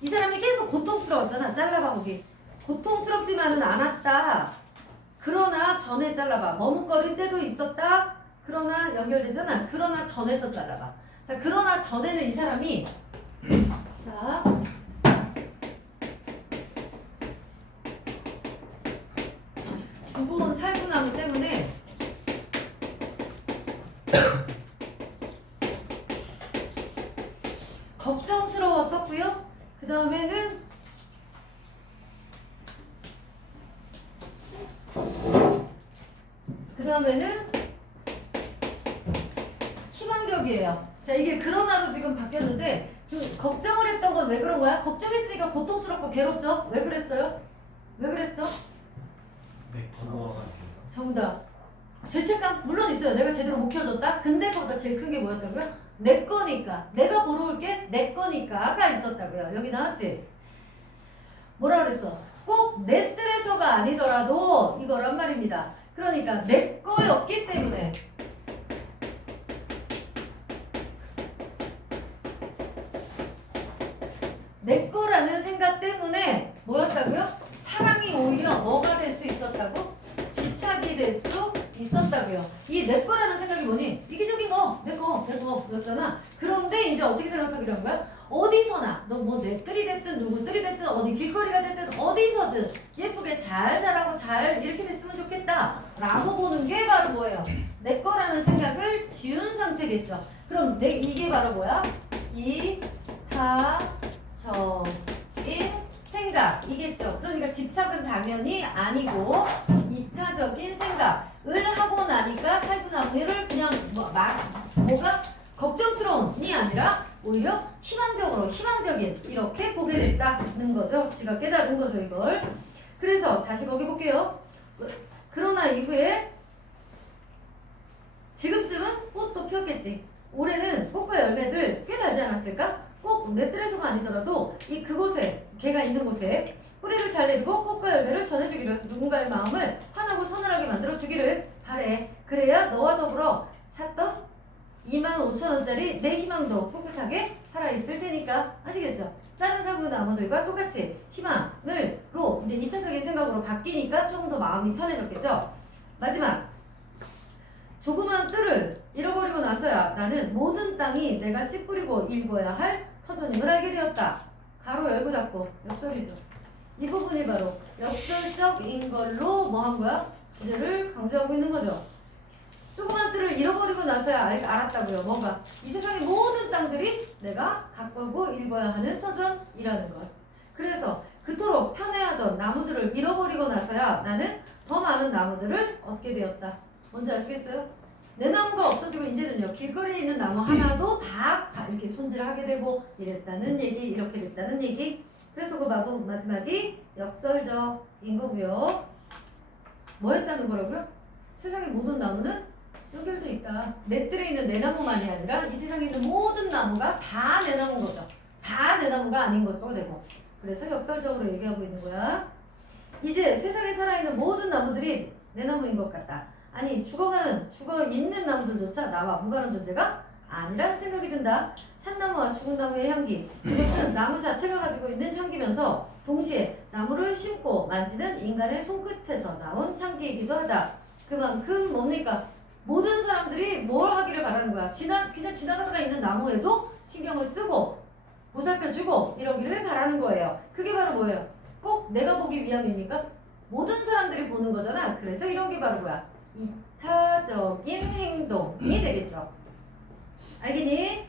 이 사람이 계속 고통스러웠잖아. 잘라봐 보기. 고통스럽지만은 않았다. 그러나 전에 잘라봐. 머뭇거릴 때도 있었다. 그러나 연결되잖아. 그러나 전에서 잘라봐. 자, 그러나 전에는 이 사람이 자 두고 온 살구나무 때문에 걱정스러웠었고요. 그 다음에는 희망적이에요. 자, 이게 그러나로 지금 바뀌었는데 좀 걱정을 했던 건 왜 그런 거야? 걱정했으니까 고통스럽고 괴롭죠? 왜 그랬어요? 왜 그랬어? 네, 부모가 계속. 정답. 죄책감 물론 있어요. 내가 제대로 못 키워줬다. 근데 그보다 제일 큰 게 뭐였다고요? 내 거니까. 내가 보러 올게 내 거니까가 있었다고요. 여기 나왔지? 뭐라 그랬어? 꼭 내 뜰에서가 아니더라도 이거란 말입니다. 그러니까 내 거였기 때문에 내 거라는 생각 때문에 뭐였다고요? 사랑이 오히려 뭐가 될 수 있었다고? 집착이 될 수 있었다고요. 이 내 거라는 생각이 뭐니? 이기적인 거, 내 거였잖아. 그런데 이제 어떻게 생각하기로 한 거야? 어디서나 너 뭐 내 뜰이 됐든 누구 뜰이 됐든 어디 길거리가 됐든 어디서든 예쁘게 잘 자라고 잘 이렇게 됐으면 좋겠다 라고 보는 게 바로 뭐예요? 내 거라는 생각을 지운 상태겠죠. 그럼 이게 바로 뭐야? 이타적인 생각이겠죠. 그러니까 집착은 당연히 아니고 이타적인 생각을 하고 나니까 살구나무를 그냥 뭐가 걱정스러운이 아니라 오히려 희망적인 이렇게 보게 됐다는 거죠. 지가 깨달은 거죠 이걸. 그래서 다시 거기 볼게요. 그러나 이후에 지금쯤은 꽃도 피었겠지. 올해는 꽃과 열매들 꽤 달지 않았을까? 꼭 내 뜰에서가 아니더라도 그곳에 걔가 있는 곳에 뿌리를 잘 내리고 꽃과 열매를 전해주기를 누군가의 마음을 환하고 서늘하게 만들어주기를 바래. 그래야 너와 더불어 샀던 25,000원짜리 내 희망도 꿋꿋하게 살아있을 테니까. 아시겠죠? 다른 사구나무들과 똑같이 희망으로 이제 이타적인 생각으로 바뀌니까 조금 더 마음이 편해졌겠죠? 마지막 조그만 뜰을 잃어버리고 나서야 나는 모든 땅이 내가 씨 뿌리고 일궈야 할 터전임을 알게 되었다. 가로 열고 닫고 역설이죠. 이 부분이 바로 역설적인 걸로 뭐 한 거야? 주제를 강조하고 있는 거죠. 조그만 뜰을 잃어버리고 나서야 알았다고요. 뭔가 이 세상의 모든 땅들이 내가 가꾸고 일궈야 하는 터전이라는 걸. 그래서 그토록 편애하던 나무들을 잃어버리고 나서야 나는 더 많은 나무들을 얻게 되었다. 뭔지 아시겠어요? 내 나무가 없어지고 이제는요 길거리에 있는 나무 하나도 다 이렇게 손질하게 되고 이랬다는 얘기, 이렇게 됐다는 얘기. 그래서 그 마지막이 역설적인 거고요. 뭐 했다는 거라고요? 세상의 모든 나무는 연결돼 있다. 내 뜰에 있는 내 나무만이 아니라 이 세상에 있는 모든 나무가 다 내 나무인 거죠. 다 내 나무가 아닌 것도 되고. 그래서 역설적으로 얘기하고 있는 거야. 이제 세상에 살아있는 모든 나무들이 내 나무인 것 같다. 아니 죽어 있는 나무들조차 나와 무관한 존재가 아니라는 생각이 든다. 산나무와 죽은 나무의 향기, 이것은 나무 자체가 가지고 있는 향기면서 동시에 나무를 심고 만지는 인간의 손끝에서 나온 향기이기도 하다. 그만큼 뭡니까? 모든 사람들이 뭘 하기를 바라는 거야. 그냥 지나가다가 있는 나무에도 신경을 쓰고 보살펴주고 이러기를 바라는 거예요. 그게 바로 뭐예요? 꼭 내가 보기 위함입니까? 모든 사람들이 보는 거잖아. 그래서 이런 게 바로 뭐야? 이타적인 행동이 되겠죠. 알겠니?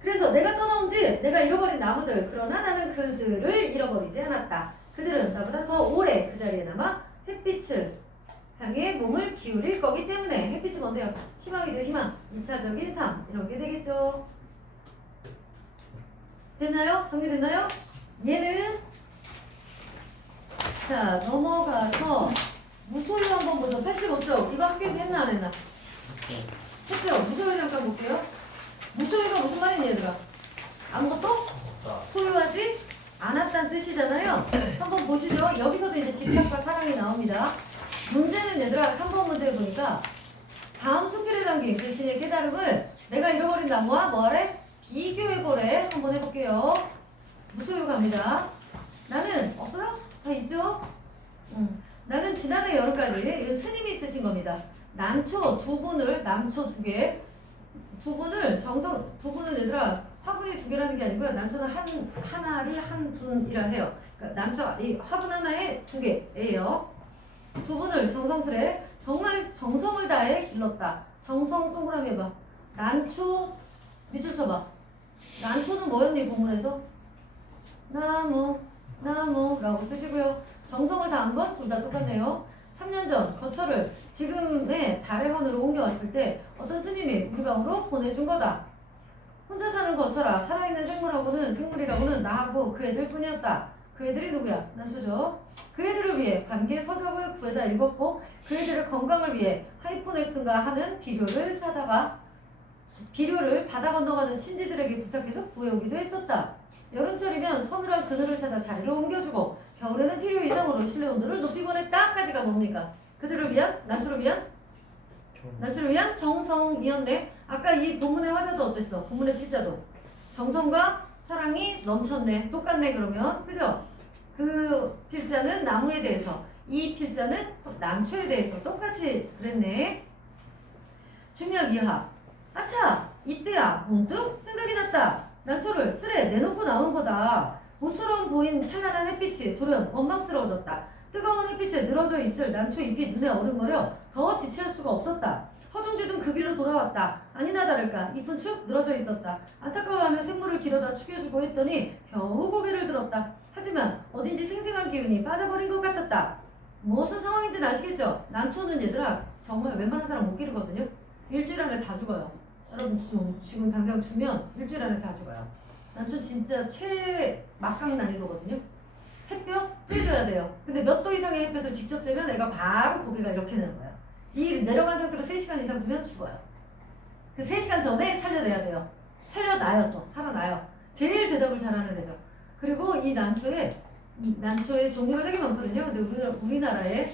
그래서 내가 떠나온 지 내가 잃어버린 나무들, 그러나 나는 그들을 잃어버리지 않았다. 그들은 나보다 더 오래 그 자리에 남아 햇빛을 향해 몸을 기울일 거기 때문에. 햇빛이 뭔데요? 희망이죠. 희망. 이타적인 삶. 이런 게 되겠죠. 됐나요? 정리됐나요? 얘는 자 넘어가서 무소유 한번 보죠. 85쪽. 이거 학교에서 했나 안 했나? 했죠? 무소유 잠깐 볼게요. 무소유가 무슨 말이니 얘들아? 아무것도 소유하지 않았다는 뜻이잖아요. 한번 보시죠. 여기서도 이제 집착과 사랑이 나옵니다. 문제는 얘들아 3번 문제를 보니까 다음 수필에 담긴 그 신의 깨달음을 내가 잃어버린 나무와 뭐하래? 비교해보래. 한번 해볼게요. 무소유 갑니다. 나는 없어요? 다 있죠? 나는 지난해 여름까지 스님이 쓰신 겁니다. 난초 두 분을, 남초 두 개, 두 분은 얘들아 화분이 두 개라는 게 아니고요. 난초는 하나를 한 분이라 해요. 그러니까 난초 이 화분 하나에 두 개예요. 두 분을 정성스레 정말 정성을 다해 길렀다. 정성 동그라미 해봐. 난초 밑줄 쳐봐. 난초는 뭐였니 본문에서? 나무라고 쓰시고요. 정성을 다한 건 둘 다 똑같네요. 3년 전 거처를 지금의 달의 헌으로 옮겨왔을 때 어떤 스님이 우리 방으로 보내준 거다. 혼자 사는 거처라 살아있는 생물이라고는 나하고 그 애들 뿐이었다. 그 애들이 누구야? 난초죠. 그 애들을 위해 관계 서적을 구해다 읽었고 그 애들의 건강을 위해 하이포넥슨가 하는 비료를 바다 건너가는 친지들에게 부탁해서 구해오기도 했었다. 여름철이면 서늘한 그늘을 찾아 자리를 옮겨주고 겨울에는 필요 이상으로 실내 온도를 높이곤 했다까지가 뭡니까? 그들을 위한? 난초를 위한 정성이었네. 아까 이 본문의 화자도 어땠어? 본문의 필자도 정성과 사랑이 넘쳤네. 똑같네 그러면. 그죠? 그 필자는 나무에 대해서, 이 필자는 난초에 대해서 똑같이 그랬네. 중력 이하. 아차! 이때야 문득 생각이 났다. 난초를 뜰에 내놓고 나온 거다. 모처럼 보인 찬란한 햇빛이 돌연 원망스러워졌다. 뜨거운 햇빛에 늘어져 있을 난초 잎이 눈에 어른거려 더 지체할 수가 없었다. 허둥지둥 그 길로 돌아왔다. 아니나 다를까 잎은 축 늘어져 있었다. 안타까워하며 생물을 길어다 축여주고 했더니 겨우 고개를 들었다. 하지만 어딘지 생생한 기운이 빠져버린 것 같았다. 무슨 상황인지는 아시겠죠? 난초는 얘들아 정말 웬만한 사람 못 기르거든요. 일주일 안에 다 죽어요. 여러분 지금 당장 주면 일주일 안에 다 죽어요. 난초 진짜 최막강 난이도거든요. 햇볕 쬐줘야 돼요. 근데 몇 도 이상의 햇볕을 직접 쬐면 애가 바로 고개가 이렇게 되는 거예요. 이 내려간 상태로 3시간 이상 두면 죽어요. 그 3시간 전에 살려내야 돼요. 살려놔요. 또 살아나요. 제일 대답을 잘하는 애죠. 그리고 이 난초의 종류가 되게 많거든요. 근데 우리나라에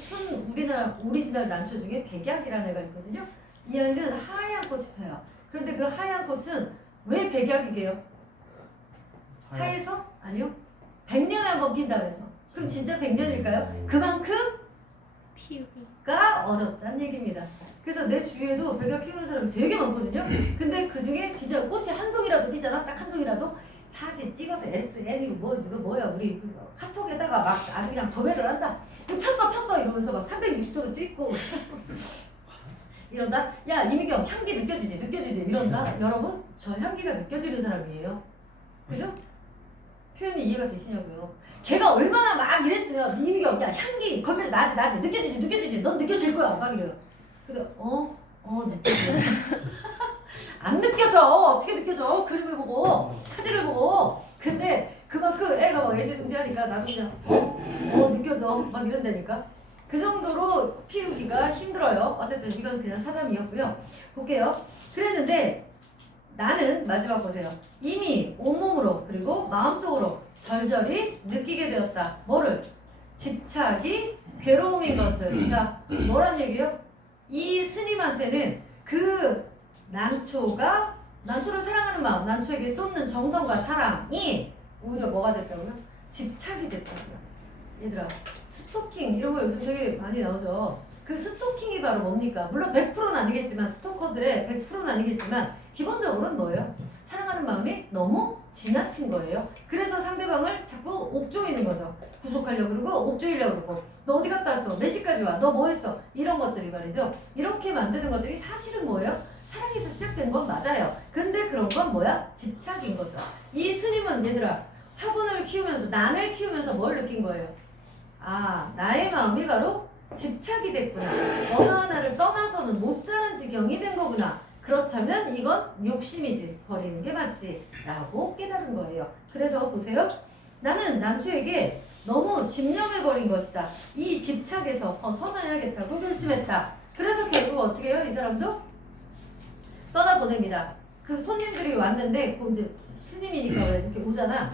우리나라 오리지널 난초 중에 백약이라는 애가 있거든요. 이 아이는 하얀 꽃이 펴요. 그런데 그 하얀 꽃은 왜 백약이게요? 하얘서? 아니요. 100년에 한 번 핀다 그래서. 그럼 진짜 100년일까요? 그만큼 피우기가 어렵다는 얘기입니다. 그래서 내 주위에도 백약 키우는 사람이 되게 많거든요. 근데 그 중에 진짜 꽃이 한 송이라도 피잖아. 딱 한 송이라도 사진 찍어서 SN 이거 뭐야 우리 카톡에다가 막 아주 그냥 도배를 한다. 이거 폈어 이러면서 막 360도로 찍고 이런다. 야 이미경 향기 느껴지지 이런다. 여러분 저 향기가 느껴지는 사람이에요. 그죠? 표현이 이해가 되시냐고요. 걔가 얼마나 막 이랬으면 이미경 야 향기 거기까지 나지 느껴지지 넌 느껴질 거야 막 이래요. 근데 느껴져. 안 느껴져. 어떻게 느껴져? 그림을 보고 사진을 보고. 근데 그만큼 애가 막 애지중지하니까 나도 그냥 느껴져 막 이런다니까. 그 정도로 피우기가 힘들어요. 어쨌든 이건 그냥 사담이었고요. 볼게요. 그랬는데 나는 마지막 보세요. 이미 온몸으로 그리고 마음속으로 절절히 느끼게 되었다. 뭐를? 집착이 괴로움인 것을. 그러니까 뭐란 얘기예요? 이 스님한테는 그 난초를 사랑하는 마음, 난초에게 쏟는 정성과 사랑이 오히려 뭐가 됐다고요? 집착이 됐다고요. 얘들아, 스토킹 이런 거 요즘 되게 많이 나오죠. 그 스토킹이 바로 뭡니까? 물론 100%는 아니겠지만 스토커들의 100%는 아니겠지만 기본적으로는 뭐예요? 사랑하는 마음이 너무 지나친 거예요. 그래서 상대방을 자꾸 옥조이는 거죠. 구속하려고 그러고 옥조이려고 그러고 너 어디 갔다 왔어? 몇 시까지 와? 너 뭐 했어? 이런 것들이 말이죠. 이렇게 만드는 것들이 사실은 뭐예요? 사랑에서 시작된 건 맞아요. 근데 그런 건 뭐야? 집착인 거죠. 이 스님은 얘들아 화분을 키우면서 난을 키우면서 뭘 느낀 거예요? 아 나의 마음이 바로 집착이 됐구나. 어느 하나를 떠나서는 못 사는 지경이 된 거구나. 그렇다면 이건 욕심이지. 버리는 게 맞지. 라고 깨달은 거예요. 그래서 보세요. 나는 난초에게 너무 집념해버린 것이다. 이 집착에서 벗어나야겠다고 결심했다. 그래서 결국 어떻게 해요? 이 사람도 떠나보냅니다. 그 손님들이 왔는데 이제 스님이니까 이렇게 오잖아.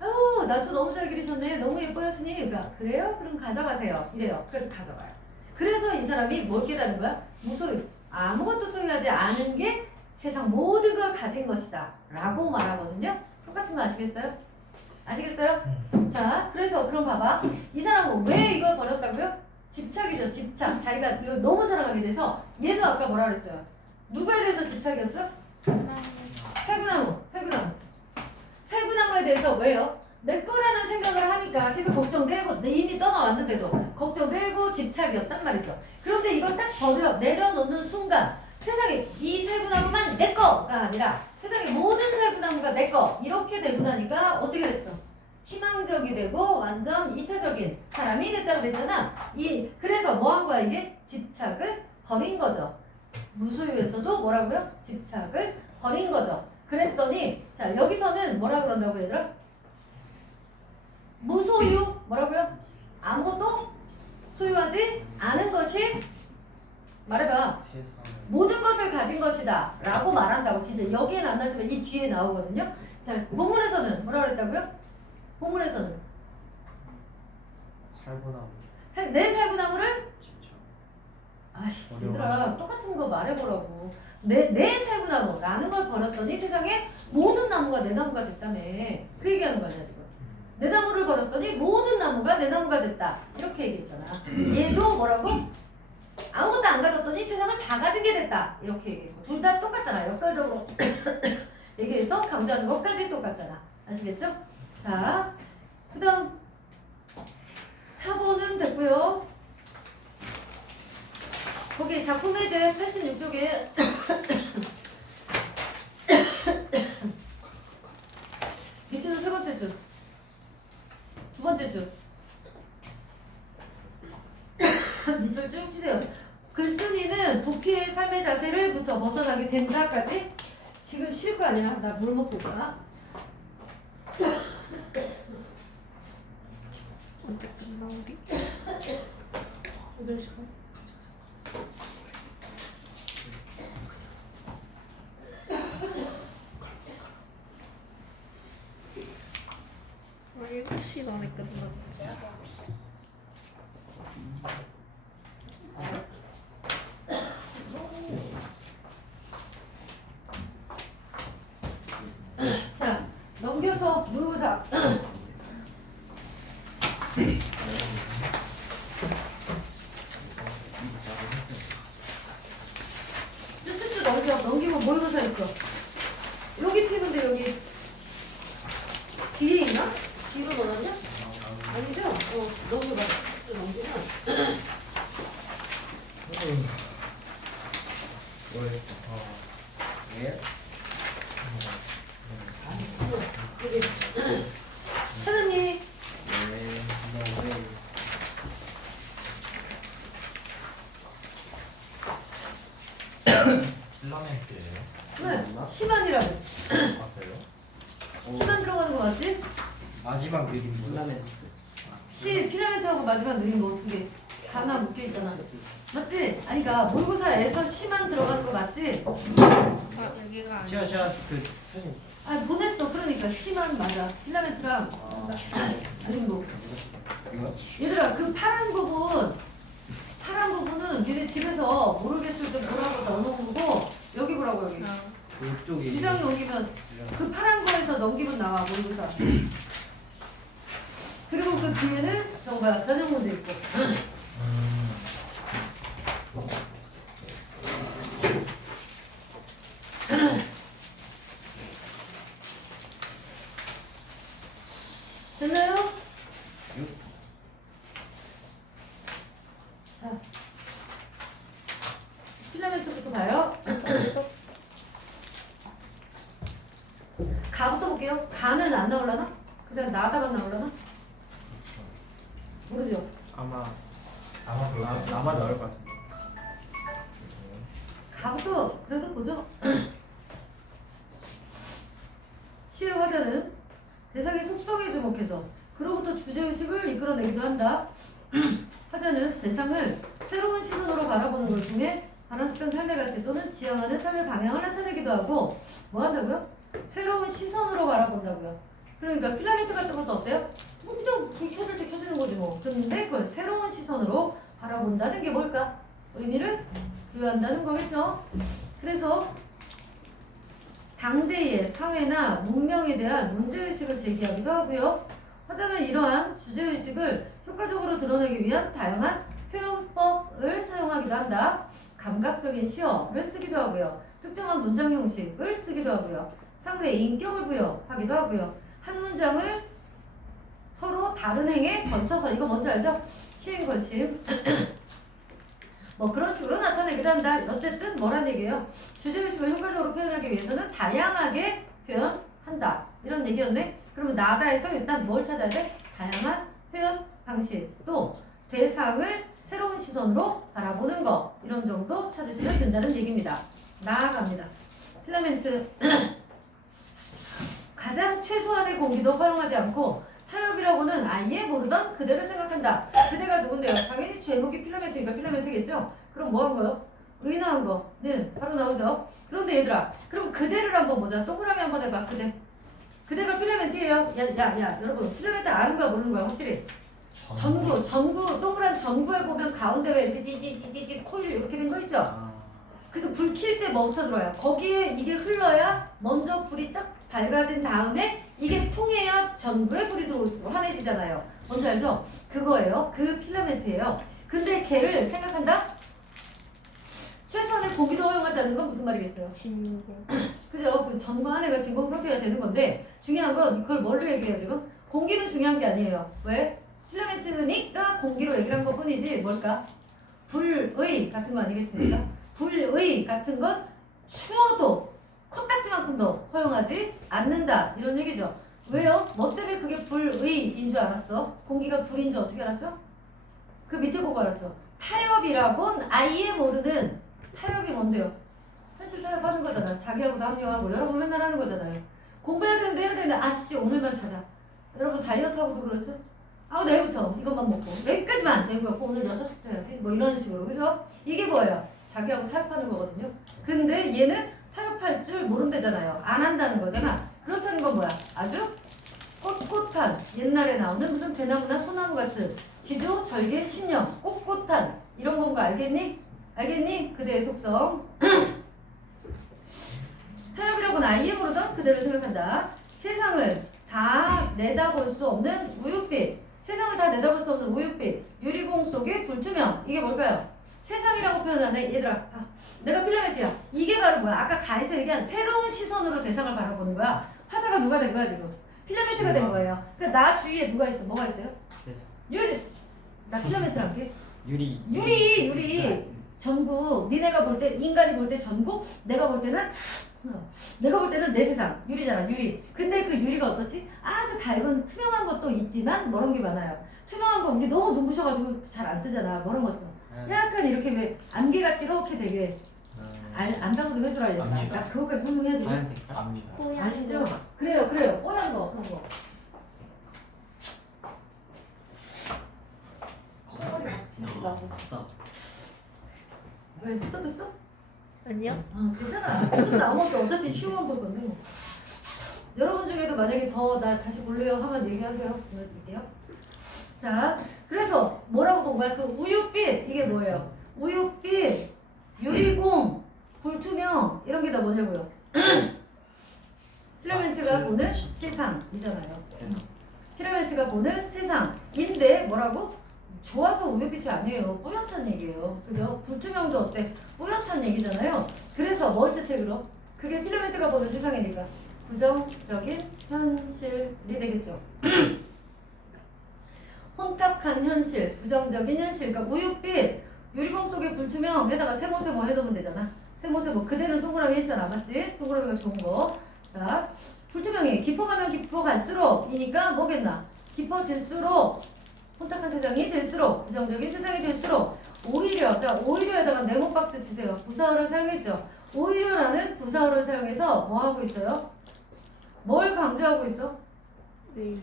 아우 난초 너무 잘 기르셨네. 너무 예뻐요 스님. 그러니까 그래요? 그럼 가져가세요. 이래요. 그래서 가져가요. 그래서 이 사람이 뭘 깨달은 거야? 무소유. 아무것도 소유하지 않은 게 세상 모든 걸 가진 것이다. 라고 말하거든요. 똑같은 거 아시겠어요? 아시겠어요? 자, 그래서 그럼 봐봐. 이 사람은 왜 이걸 버렸다고요? 집착이죠. 집착. 자기가 이걸 너무 사랑하게 돼서 얘도 아까 뭐라 그랬어요? 누구에 대해서 집착이었죠? 살구나무. 살구나무에 대해서 왜요? 내 거라는 생각을 하니까 계속 걱정되고 이미 떠나왔는데도 걱정되고 집착이었단 말이죠. 그런데 이걸 딱 내려놓는 순간 세상에 이 살구나무만 내 거가 아니라 세상의 모든 살구나무가 내 거 이렇게 되고 나니까 어떻게 됐어? 희망적이 되고 완전 이타적인 사람이 됐다고 그랬잖아. 그래서 뭐 한 거야 이게? 집착을 버린 거죠. 무소유에서도 뭐라고요? 집착을 버린 거죠. 그랬더니 자 여기서는 뭐라 그런다고 얘들아? 무소유 뭐라고요? 아무것도 소유하지 않은 것이 말해봐. 모든 것을 가진 것이다 라고 말한다고. 진짜 여기에는 안 나지만 이 뒤에 나오거든요. 자 본문에서는 뭐라 그랬다고요? 본문에서는 살구나무. 내 살구나무를 집착. 아이씨, 어려워가지고. 얘들아 똑같은 거 말해보라고. 내 새우나무라는 걸 버렸더니 세상에 모든 나무가 내 나무가 됐다며. 그 얘기하는 거 아니야 지금. 내 나무를 버렸더니 모든 나무가 내 나무가 됐다. 이렇게 얘기했잖아. 얘도 뭐라고? 아무것도 안 가졌더니 세상을 다 가진 게 됐다. 이렇게 얘기했고. 둘 다 똑같잖아. 역설적으로 얘기해서 강조하는 것까지 똑같잖아. 아시겠죠? 자, 그 다음 4번은 됐고요. 거기 작품의제 86쪽에 밑에서 세 번째 줄, 두 번째 줄 밑줄 쭉 치세요. 글쓴이는 도피의 삶의 자세를부터 벗어나게 된다까지. 지금 쉴 거 아니야? 나 물 먹고 올까? 언제 끝나 우리? 8시 반? 아, 7시간에 끝났어. 자, 넘겨서 모의고사. 쭉쭉쭉 넘기면 모의고사 있어. 여기 피는데 여기 뒤에 있나? 뒤로 넣었냐? 아니죠? 넘겨봐. 쭉 넘기면. 예? 여기. 사장님. 네. 뭐 필라멘트예요? 네. 시만이라고. 아 그래요? 시만 들어가는 거 맞지? 마지막 느낌 뭐야? 피라미드하고 마지막 느린 거 어떻게 하나 묶여 있잖아. 맞지? 아니 그러니까 모의고사에서 시만 들어가는 거 맞지? 아, 여기가 아니야. 제가 그 선생님 아 보냈어. 그러니까 시만 맞아. 필라멘트랑 느린 거. 이거? 얘들아 그 파란 부분은 얘네 집에서 모르겠을 때 보라고 넣어놓은 거고 여기 보라고 여기. 아, 그쪽이 두 장 넘기면 그 파란 거에서 넘기면 나와 모의고사. 그리고 그 뒤에는 저거 뭐야 변형 문제 있고. 됐나요? 자, 필라멘트부터 봐요. 가부터 볼게요. 가는 안 나올라나? 그다음 나다만 나올라나? 모르죠. 아마 그렇죠. 아마 나올 것 같은데. 가부터 그래도 보죠. 시의 화자는 대상의 속성에 주목해서 그로부터 주제의식을 이끌어내기도 한다. 화자는 대상을 새로운 시선으로 바라보는 걸 통해 바람직한 삶의 가치 또는 지향하는 삶의 방향을 나타내기도 하고 뭐 한다고요? 새로운 시선으로 바라본다고요. 그러니까 필라멘트 같은 것도 어때요? 뭐 그냥 불 켜질 때 켜지는 거지 뭐. 근데 그걸 새로운 시선으로 바라본다는 게 뭘까? 의미를 부여한다는 거겠죠. 그래서 당대의 사회나 문명에 대한 문제의식을 제기하기도 하고요. 화자는 이러한 주제의식을 효과적으로 드러내기 위한 다양한 표현법을 사용하기도 한다. 감각적인 시어를 쓰기도 하고요. 특정한 문장 형식을 쓰기도 하고요. 상대의 인격을 부여하기도 하고요. 한 문장을 서로 다른 행에 걸쳐서 이거 뭔지 알죠? 시행 걸침 뭐 그런 식으로 나타내기도 한다. 어쨌든 뭐란 얘기예요? 주제의식을 효과적으로 표현하기 위해서는 다양하게 표현한다. 이런 얘기였네. 그러면 나다에서 일단 뭘 찾아야 돼? 다양한 표현 방식 또 대상을 새로운 시선으로 바라보는 거 이런 정도 찾으시면 된다는 얘기입니다. 나아갑니다. 필라멘트 가장 최소한의 공기도 허용하지 않고 타협이라고는 아예 모르던 그대를 생각한다. 그대가 누군데요? 당연히 제목이 필라멘트니까 필라멘트겠죠? 그럼 뭐 한 거요? 의나한 거는 바로 나오죠. 그런데 얘들아 그럼 그대를 한번 보자. 동그라미 한번 해봐. 그대가 필라멘트예요. 야 여러분 필라멘트 아는 거야 모르는 거야 확실히? 전구 동그란 전구에 보면 가운데 왜 이렇게 찌찌찌찌 코일 이렇게 된 거 있죠? 아, 그래서 불 킬 때 뭐부터 들어와요? 거기에 이게 흘러야 먼저 불이 딱 밝아진 다음에 이게 통해야 전구에 불이 들어오고 환해지잖아요. 뭔지 알죠? 그거예요. 그 필라멘트예요. 근데 걔를 생각한다? 최소한의 공기도 허용하지 않는 건 무슨 말이겠어요? 진공. 그죠? 그 전구 안에가 진공 상태가 되는 건데 중요한 건 그걸 뭘로 얘기해요 지금? 공기는 중요한 게 아니에요. 왜? 필라멘트니까 공기로 얘기를 한 것뿐이지 뭘까? 불의 같은 거 아니겠습니까? 불의 같은 건 추워도 컵딱지만큼도 허용하지 않는다 이런 얘기죠. 왜요? 뭐 때문에 그게 불의인 줄 알았어? 공기가 불인 줄 어떻게 알았죠? 그 밑에 보고 알았죠. 타협이라고는 아예 모르는 타협이 뭔데요? 현실 타협하는 거잖아. 자기하고도 합류하고 여러분 맨날 하는 거잖아요. 공부해야 되는데 아씨 오늘만 자자. 여러분 다이어트하고도 그렇죠? 내일부터 이것만 먹고 여기까지만 내일 먹고 오늘 6시부터 해야지 뭐 이런 식으로 그죠? 이게 뭐예요? 자기하고 타협하는 거거든요. 근데 얘는 타협할 줄 모른대잖아요. 안 한다는 거잖아. 그렇다는 건 뭐야? 아주 꼿꼿한 옛날에 나오는 무슨 대나무나 소나무 같은 지조, 절개, 신령, 꼿꼿한 이런 건 거 알겠니? 알겠니? 그대의 속성. 타협이라고는 아예 모르던 그대를 생각한다. 세상을 다 내다볼 수 없는 우윳빛. 세상을 다 내다볼 수 없는 우윳빛. 유리공 속의 불투명. 이게 뭘까요? 세상이라고 표현하네. 얘들아, 내가 필라멘트야. 이게 바로 뭐야? 아까 가에서 얘기한 새로운 시선으로 대상을 바라보는 거야. 화자가 누가 된 거야 지금? 필라멘트가 된 거예요. 그러니까 나 주위에 누가 있어? 뭐가 있어요? 그래서 유리. 나 필라멘트란 게 유리. 전국. 니네가 볼 때 인간이 볼 때 전국. 내가 볼 때는 내 세상. 유리잖아. 유리. 근데 그 유리가 어떻지? 아주 밝은 투명한 것도 있지만 뭐런 게 많아요. 투명한 거 우리 너무 눈부셔가지고 잘 안 쓰잖아. 뭐런 거 써? 약간 이렇게 왜 안개같이 이렇게 되게 안다고 좀 해주라 얘들아. 압니다. 나 그거까지 설명해야 되지? 하얀 색깔? 압니다. 아시죠? 그래요. 뽀얀 거 그런 거. 멋있다. 왜 스톱했어? 아니요? 괜찮아. 좀 나오면 어차피 쉬우면 볼 건데 뭐. 여러분 중에도 만약에 더 나 다시 볼래요 하면 얘기하세요. 보여드릴게요. 자, 그래서 뭐라고 본 거야? 그 우윳빛 이게 뭐예요? 우윳빛, 유리공, 불투명 이런 게 다 뭐냐고요? 필라멘트가 보는 세상이잖아요. 필라멘트가 보는 세상인데 뭐라고? 좋아서 우윳빛이 아니에요. 뿌옇단 얘기예요. 그죠? 불투명도 어때? 뿌옇단 얘기잖아요. 그래서 뭘 뜻해 그럼? 그게 필라멘트가 보는 세상이니까 부정적인 현실이 되겠죠. 혼탁한 현실, 부정적인 현실. 그러니까 우윳빛, 유리공 속에 불투명에다가 세모세모 해놓으면 되잖아. 세모세모. 그대는 동그라미 했잖아. 맞지? 동그라미가 좋은 거. 자, 불투명해. 깊어가면 깊어갈수록 이니까 뭐겠나? 깊어질수록 혼탁한 세상이 될수록 부정적인 세상이 될수록 오히려 자 오히려에다가 네모박스 치세요. 부사어를 사용했죠. 오히려라는 부사어를 사용해서 뭐 하고 있어요? 뭘 강조하고 있어? 의지.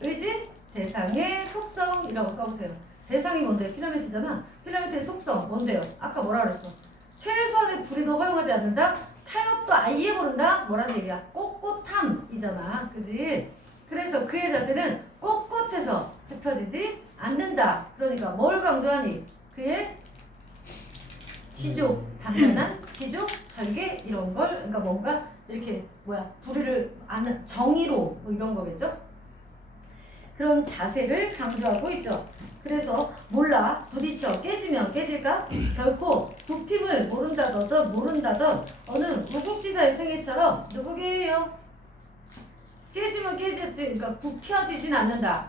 의지? 대상의 속성이라고 써보세요. 대상이 뭔데? 필라멘트잖아. 필라멘트의 속성 뭔데요? 아까 뭐라 그랬어? 최소한의 불이도 허용하지 않는다. 타협도 아예 모른다. 뭐라는 얘기야? 꼿꼿함이잖아. 그지? 그래서 그의 자세는 꼿꼿해서 흩어지지 않는다. 그러니까 뭘 강조하니? 그의 지조, 단단한 지조, 절개 이런 걸 그러니까 뭔가 이렇게 불의를 아는 정의로 뭐 이런 거겠죠? 그런 자세를 강조하고 있죠. 그래서 몰라, 부딪혀, 깨지면 깨질까? 결코 부핌을 모른다던 어느 무국지사의 생애처럼 누구게요? 깨지면 깨졌지, 그러니까 굽혀지진 않는다.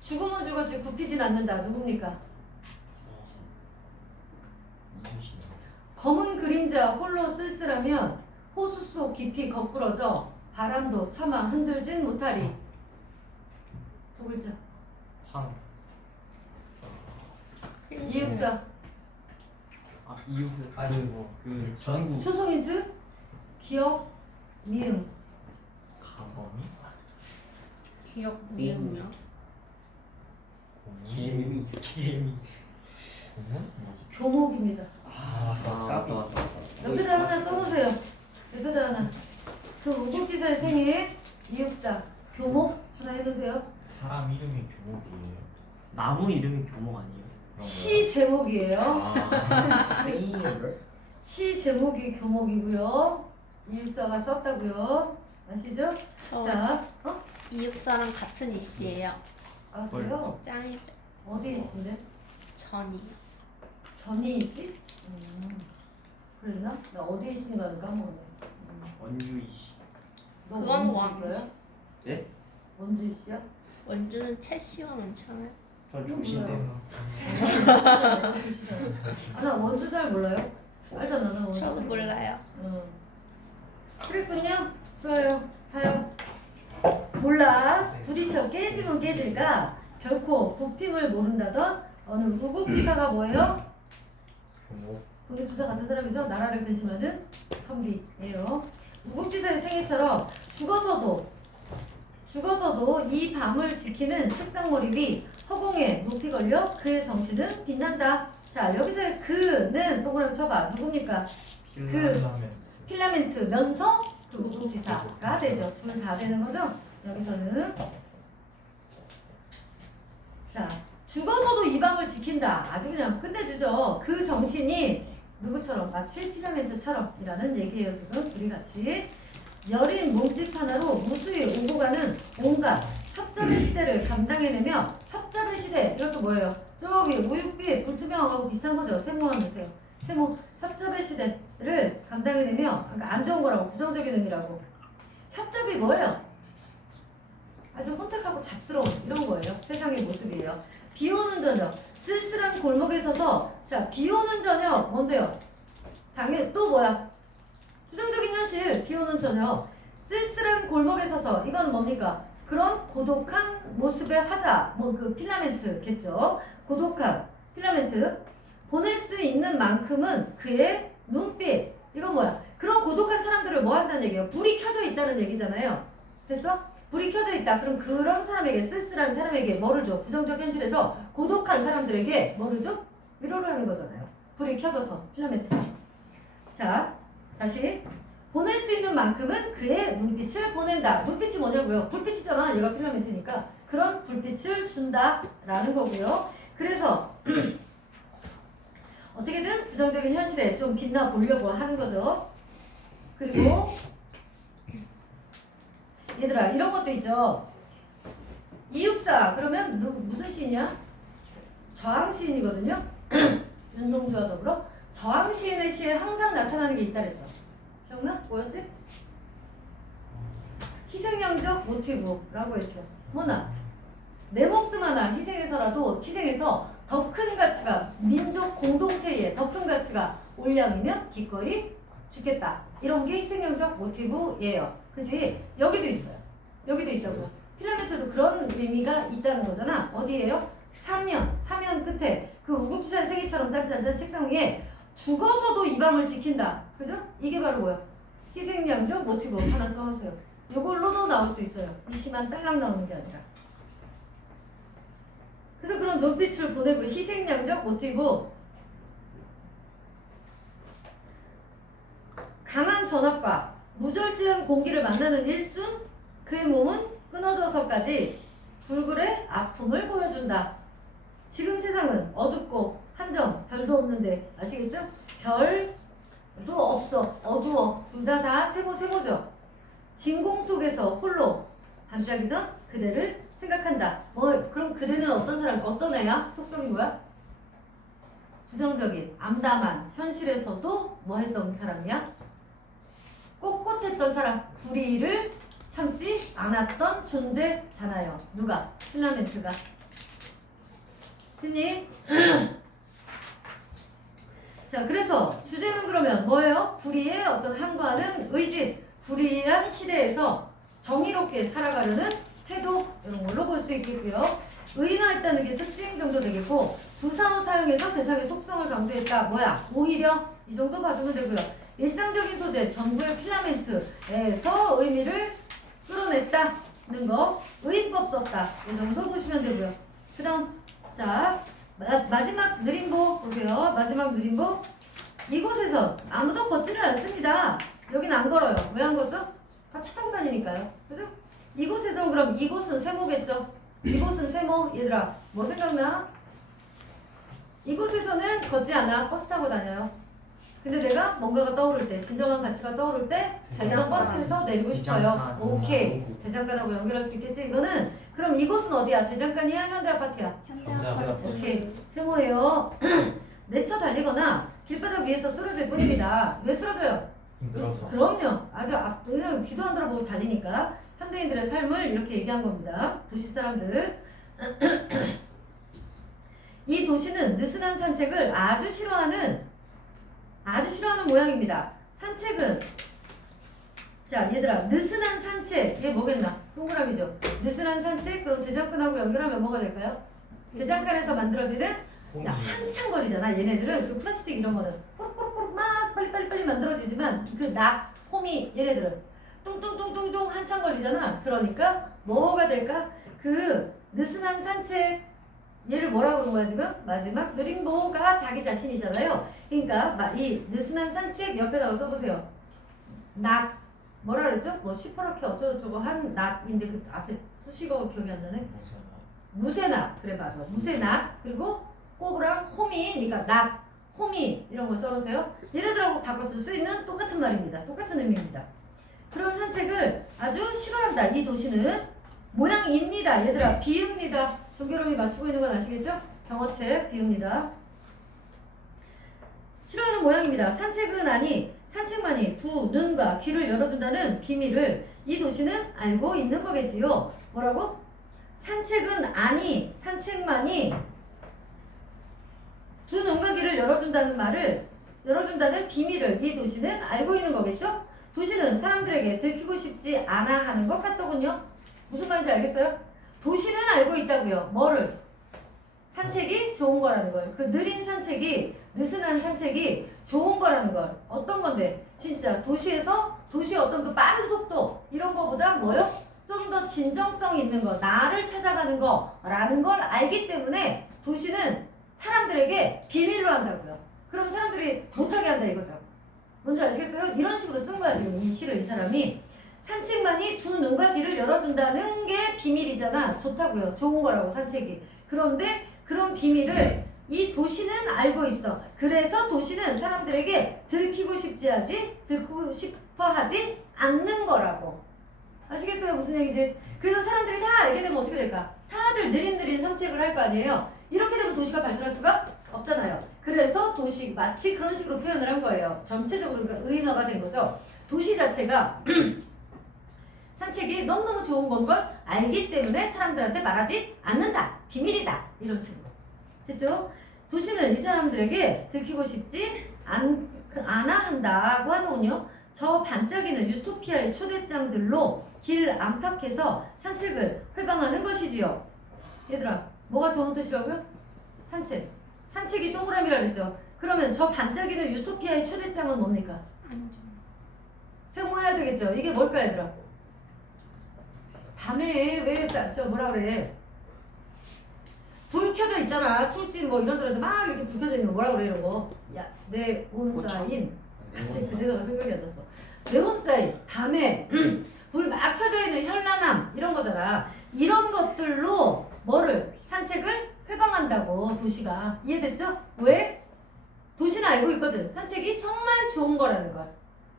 죽으면 죽었지 굽히진 않는다. 누굽니까? 검은 그림자 홀로 쓸쓸하면 호수 속 깊이 거꾸러져 바람도 차마 흔들진 못하리. 두 글자. 황. 이육사. 이유 아니 그 전구. 초성 힌트? 기억, 미음. 가성이? 기억 미음이요. 개미. 고문? 뭐지? 교목입니다. 맞다. 옆에다 하나 써놓으세요. 옆에다 하나. 그 우국지사의 생애 이육사 교목 하나 해놓으세요. 사람 이름이 교목이에요. 나무 이름이 교목 아니에요? 시 제목이에요. 아. 시 제목이 교목이고요. 이육사가 썼다고요. 아시죠? 저 자, 이육사랑 같은 이씨예요. 아 그래요? 짱이죠. 어디 이씨인데? 전이요. 전이 이씨? 그랬나? 나 어디 이씨인가도 까먹었네. 원주이 씨. 너 그건 원주일까요? 왕이지. 네? 원주 이씨야? 원주는 채씨와 많잖아요. 전 몰라요. 조신데요. 나 원주 잘 몰라요. 알잖아, 나 원주. 저도 몰라요. 그랬군요. 좋아요. 가요. 몰라. 부딪혀 깨지면 깨질까? 결코 부핌을 모른다던 어느 우국지사가 뭐예요? 교목. 독립투사 같은 사람이죠. 나라를 근심하는 선비예요. 우국지사의 생애처럼 죽어서도 이 밤을 지키는 책상 머리위 허공에 높이 걸려 그의 정신은 빛난다. 자, 여기서의 그는 동그라미 쳐봐. 누굽니까? 필라멘트 면서 그 우국지사가 되죠. 둘 다 되는 거죠. 여기서는 자, 죽어서도 이 밤을 지킨다. 아주 그냥 끝내주죠. 그 정신이 누구처럼? 마치 필라멘트처럼 이라는 얘기예요. 지금 우리 같이 여린 몸집 하나로 무수히 오고 가는 온갖 협잡의 시대를 감당해내며 협잡의 시대 이것도 뭐예요? 저기 우육빛 불투명하고 비슷한 거죠. 세모하면 되세요. 세모 협잡의 시대를 감당해내며 그러니까 안 좋은 거라고 부정적인 의미라고. 협잡이 뭐예요? 아주 혼탁하고 잡스러운 이런 거예요. 세상의 모습이에요. 비 오는 저녁 쓸쓸한 골목에 서서 자, 비 오는 저녁 뭔데요? 당연히 또 뭐야? 부정적인 현실 비 오는 저녁 쓸쓸한 골목에 서서 이건 뭡니까? 그런 고독한 모습의 화자 뭐 그 필라멘트겠죠. 고독한 필라멘트 보낼 수 있는 만큼은 그의 눈빛 이건 뭐야? 그런 고독한 사람들을 뭐 한다는 얘기예요? 불이 켜져 있다는 얘기잖아요. 됐어? 불이 켜져 있다. 그럼 그런 사람에게 쓸쓸한 사람에게 뭐를 줘? 부정적 현실에서 고독한 사람들에게 뭐를 줘? 위로를 하는 거잖아요. 불이 켜져서 필라멘트가. 자, 다시 보낼 수 있는 만큼은 그의 눈빛을 보낸다. 눈빛이 뭐냐고요? 불빛이잖아. 얘가 필라멘트니까 그런 불빛을 준다라는 거고요. 그래서 어떻게든 부정적인 현실에 좀 빛나 보려고 하는 거죠. 그리고 얘들아 이런 것도 있죠. 이육사 그러면 무슨 시인이야? 저항 시인이거든요. 윤동주와 더불어 저항 시인의 시에 항상 나타나는 게 있다 그랬어. 기억나? 뭐였지? 희생양적 모티브라고 했어. 뭐나 내 목숨 하나 희생해서 더 큰 가치가 민족 공동체에 더 큰 가치가 올 양이면 기꺼이 죽겠다. 이런 게 희생양적 모티브예요. 그치? 여기도 있어요. 여기도 있다고요. 필라멘트도 그런 의미가 있다는 거잖아. 어디예요? 사면 끝에 그 우국지사의 세계처럼 짠짠짠 책상 위에 죽어서도 이 밤을 지킨다. 그죠? 이게 바로 뭐야? 희생양적 모티브 하나 써보세요. 요걸로도 나올 수 있어요. 이 시만 딸랑 나오는 게 아니라. 그래서 그런 눈빛을 보내고 희생양적 모티브 강한 전압과 무절제한 공기를 만나는 일순 그의 몸은 끊어져서까지 불굴의 아픔을 보여준다. 지금 세상은 어둡고 한점 별도 없는데 아시겠죠? 별도 없어 어두워 둘 다 세모죠. 진공 속에서 홀로 반짝이던 그대를 생각한다. 그럼 그대는 어떤 사람 어떤 애야? 속성이 뭐야? 부정적인 암담한 현실에서도 뭐 했던 사람이야? 꼿꼿했던 사람 불의를 참지 않았던 존재잖아요. 누가? 필라멘트가. 됐니? 자, 그래서 주제는 그러면 뭐예요? 불의의 어떤 항거하는 의지, 불의한 시대에서 정의롭게 살아가려는 태도 이런 걸로 볼 수 있겠고요. 의인화했다는 게 특징 정도 되겠고 부사어 사용해서 대상의 속성을 강조했다. 뭐야? 오히려 이 정도 봐주면 되고요. 일상적인 소재, 전구의 필라멘트에서 의미를 끌어냈다는 거, 의인법 썼다. 이 정도 보시면 되고요. 그 다음 자 마지막 느림보 보세요. 마지막 느림보 이곳에서 아무도 걷지를 않습니다. 여기는 안 걸어요. 왜 안 걷죠? 다 차 타고 다니니까요. 그죠? 이곳에서 그럼 이곳은 세모겠죠? 이곳은 세모. 얘들아 뭐 생각나? 이곳에서는 걷지 않아. 버스 타고 다녀요. 근데 내가 뭔가가 떠오를 때, 진정한 가치가 떠오를 때 내가 버스에서 내리고 싶어요. 대장간. 오케이. 대장간하고 연결할 수 있겠지? 이거는 그럼 이곳은 어디야? 대장간이야? 현대아파트야? 현대 현대 아파트. 오케이. 세모예요. 내쳐 달리거나 길바닥 위에서 쓰러질 뿐입니다. 왜 쓰러져요? 힘들어서. 그럼요. 아주 그냥 뒤도 안 돌아보고 달리니까 현대인들의 삶을 이렇게 얘기한 겁니다. 도시 사람들. 이 도시는 느슨한 산책을 아주 싫어하는 모양입니다. 산책은 자 얘들아 느슨한 산책 얘 뭐겠나? 동그라미죠. 느슨한 산책 그럼 대장간하고 연결하면 뭐가 될까요? 대장간에서 만들어지는 야, 한참 걸리잖아. 얘네들은 그 플라스틱 이런 거는 포록포록 막 빨리 만들어지지만 그 낙, 홈이 얘네들은 뚱뚱뚱뚱뚱 한참 걸리잖아. 그러니까 뭐가 될까? 그 느슨한 산책 얘를 뭐라고 그런 거야 지금? 마지막 느림보가 자기 자신이잖아요. 그러니까 이 느슨한 산책 옆에다가 써보세요. 낙 뭐라 그랬죠? 뭐 시퍼렇게 어쩌고저쩌고 한 낙인데 그 앞에 수식어가 기억이 안 나네. 무쇠낙 그래 맞아. 무쇠낙 그리고 꼬부랑 호미 그러니까 낙, 호미 이런 거 써보세요. 얘네들하고 바꿔 쓸 수 있는 똑같은 말입니다. 똑같은 의미입니다. 그런 산책을 아주 싫어한다. 이 도시는 모양입니다. 얘들아 비읍니다. 종결음이 맞추고 있는 건 아시겠죠? 경어책 비읍니다. 싫어하는 모양입니다. 산책만이 두 눈과 귀를 열어준다는 비밀을 이 도시는 알고 있는 거겠지요. 뭐라고? 산책만이 두 눈과 귀를 열어준다는 비밀을 이 도시는 알고 있는 거겠죠? 도시는 사람들에게 들키고 싶지 않아 하는 것 같더군요. 무슨 말인지 알겠어요? 도시는 알고 있다고요. 뭐를? 산책이 좋은 거라는 걸. 그 느슨한 산책이 좋은 거라는 걸. 어떤 건데? 진짜 도시의 어떤 그 빠른 속도 이런 거보다 뭐요? 좀 더 진정성 있는 거, 나를 찾아가는 거라는 걸 알기 때문에 도시는 사람들에게 비밀로 한다고요. 그럼 사람들이 못하게 한다 이거죠. 뭔지 아시겠어요? 이런 식으로 쓴 거야 지금 이 시를 이 사람이. 산책만이 두 눈과 귀를 열어준다는 게 비밀이잖아. 좋다고요. 좋은 거라고 산책이. 그런데 그런 비밀을 이 도시는 알고 있어. 그래서 도시는 사람들에게 들키고 싶어 하지 않는 거라고. 아시겠어요? 무슨 얘기지? 그래서 사람들이 다 알게 되면 어떻게 될까? 다들 느린 산책을 할 거 아니에요. 이렇게 되면 도시가 발전할 수가 없잖아요. 그래서 도시 마치 그런 식으로 표현을 한 거예요. 전체적으로 그러니까 의인화가 된 거죠. 도시 자체가 산책이 너무너무 좋은 건 걸 알기 때문에 사람들한테 말하지 않는다. 비밀이다. 이런 식으로. 됐죠? 도시는 이 사람들에게 들키고 싶지 않아 한다고 하더군요. 저 반짝이는 유토피아의 초대장들로 길 안팎에서 산책을 회방하는 것이지요. 얘들아, 뭐가 좋은 뜻이라고요? 산책. 산책이 동그라미라 그랬죠. 그러면 저 반짝이는 유토피아의 초대장은 뭡니까? 안전. 세모해야 되겠죠. 이게 뭘까 얘들아? 밤에 뭐라 그래? 불 켜져 있잖아. 술집 뭐 이런 데도 막 이렇게 불 켜져 있는 거 뭐라 그래 이런 거. 야, 네온사인. 갑자기 대사가 생각이 안 났어. 네온사인. 밤에 불 막 켜져 있는 현란함 이런 거잖아. 이런 것들로 뭐를 산책을 회방한다고 도시가. 이해됐죠? 왜? 도시는 알고 있거든. 산책이 정말 좋은 거라는 걸.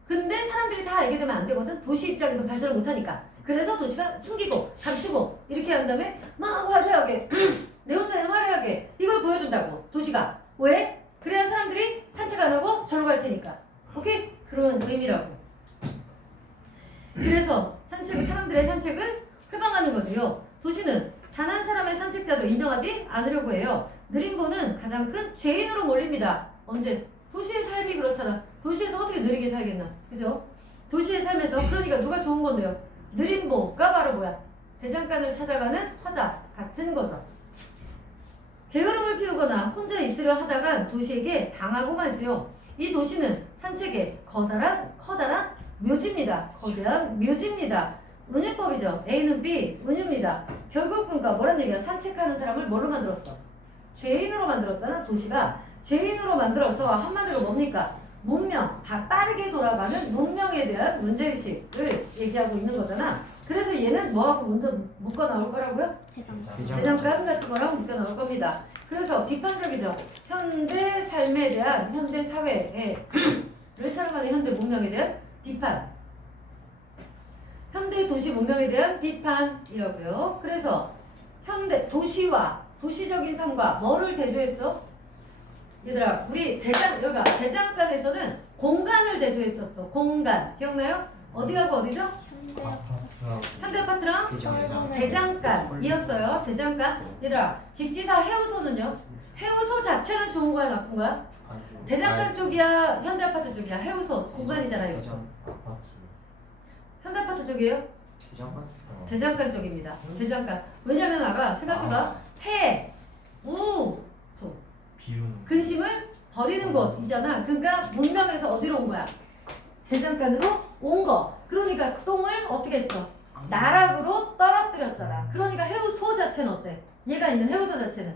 근데 사람들이 다 알게 되면 안 되거든. 도시 입장에서 발전을 못하니까. 그래서 도시가 숨기고 감추고 이렇게 한 다음에 막 화려하게 네온사인 화려하게 이걸 보여준다고 도시가. 왜? 그래야 사람들이 산책 안 하고 절로 갈 테니까. 오케이? 그런 의미라고. 그래서 사람들의 산책을 회방하는 거지요. 도시는 단한 사람의 산책자도 인정하지 않으려고 해요. 느림보는 가장 큰 죄인으로 몰립니다. 언제? 도시의 삶이 그렇잖아. 도시에서 어떻게 느리게 살겠나? 그죠? 도시의 삶에서 그러니까 누가 좋은 건데요? 느림보가 바로 뭐야? 대장간을 찾아가는 화자 같은 거죠. 게으름을 피우거나 혼자 있으려 하다가 도시에게 당하고 말지요. 이 도시는 산책의 커다란 묘지입니다. 거대한 묘지입니다. 은유법이죠. A는 B, 은유입니다. 결국 그러니까 뭐란 얘기야? 산책하는 사람을 뭘로 만들었어? 죄인으로 만들었잖아. 도시가 죄인으로 만들어서 한마디로 뭡니까? 문명, 빠르게 돌아가는 문명에 대한 문제의식을 얘기하고 있는 거잖아. 그래서 얘는 뭐하고 묶어 나올 거라고요? 대장간 같은 거랑 묶여 나올 겁니다. 그래서 비판적이죠. 현대 삶에 대한 현대 사회를 살아가는 현대 문명에 대한 비판. 현대 도시 문명에 대한 비판이라고요. 그래서 현대 도시와 도시적인 삶과 뭐를 대조했어? 얘들아, 우리 여기가 대장간에서는 공간을 대조했었어. 공간 기억나요? 어디하고 어디죠? 현대 아파트랑 대장간이었어요. 대장간. 얘들아, 직지사 해우소는요? 해우소 자체는 좋은 거야, 나쁜 거야? 대장간 쪽이야, 현대 아파트 쪽이야? 해우소 공간이잖아요. 현대 아파트 쪽이에요? 대장간 쪽입니다. 대장간. 왜냐면 아가 생각해봐. 해, 우, 소. 근심을 버리는 곳이잖아. 그러니까 문명에서 어디로 온 거야? 대장간으로 온 거. 그러니까 똥을 어떻게 했어? 나락으로 떨어뜨렸잖아. 그러니까 해우소 자체는 어때? 얘가 있는 해우소 자체는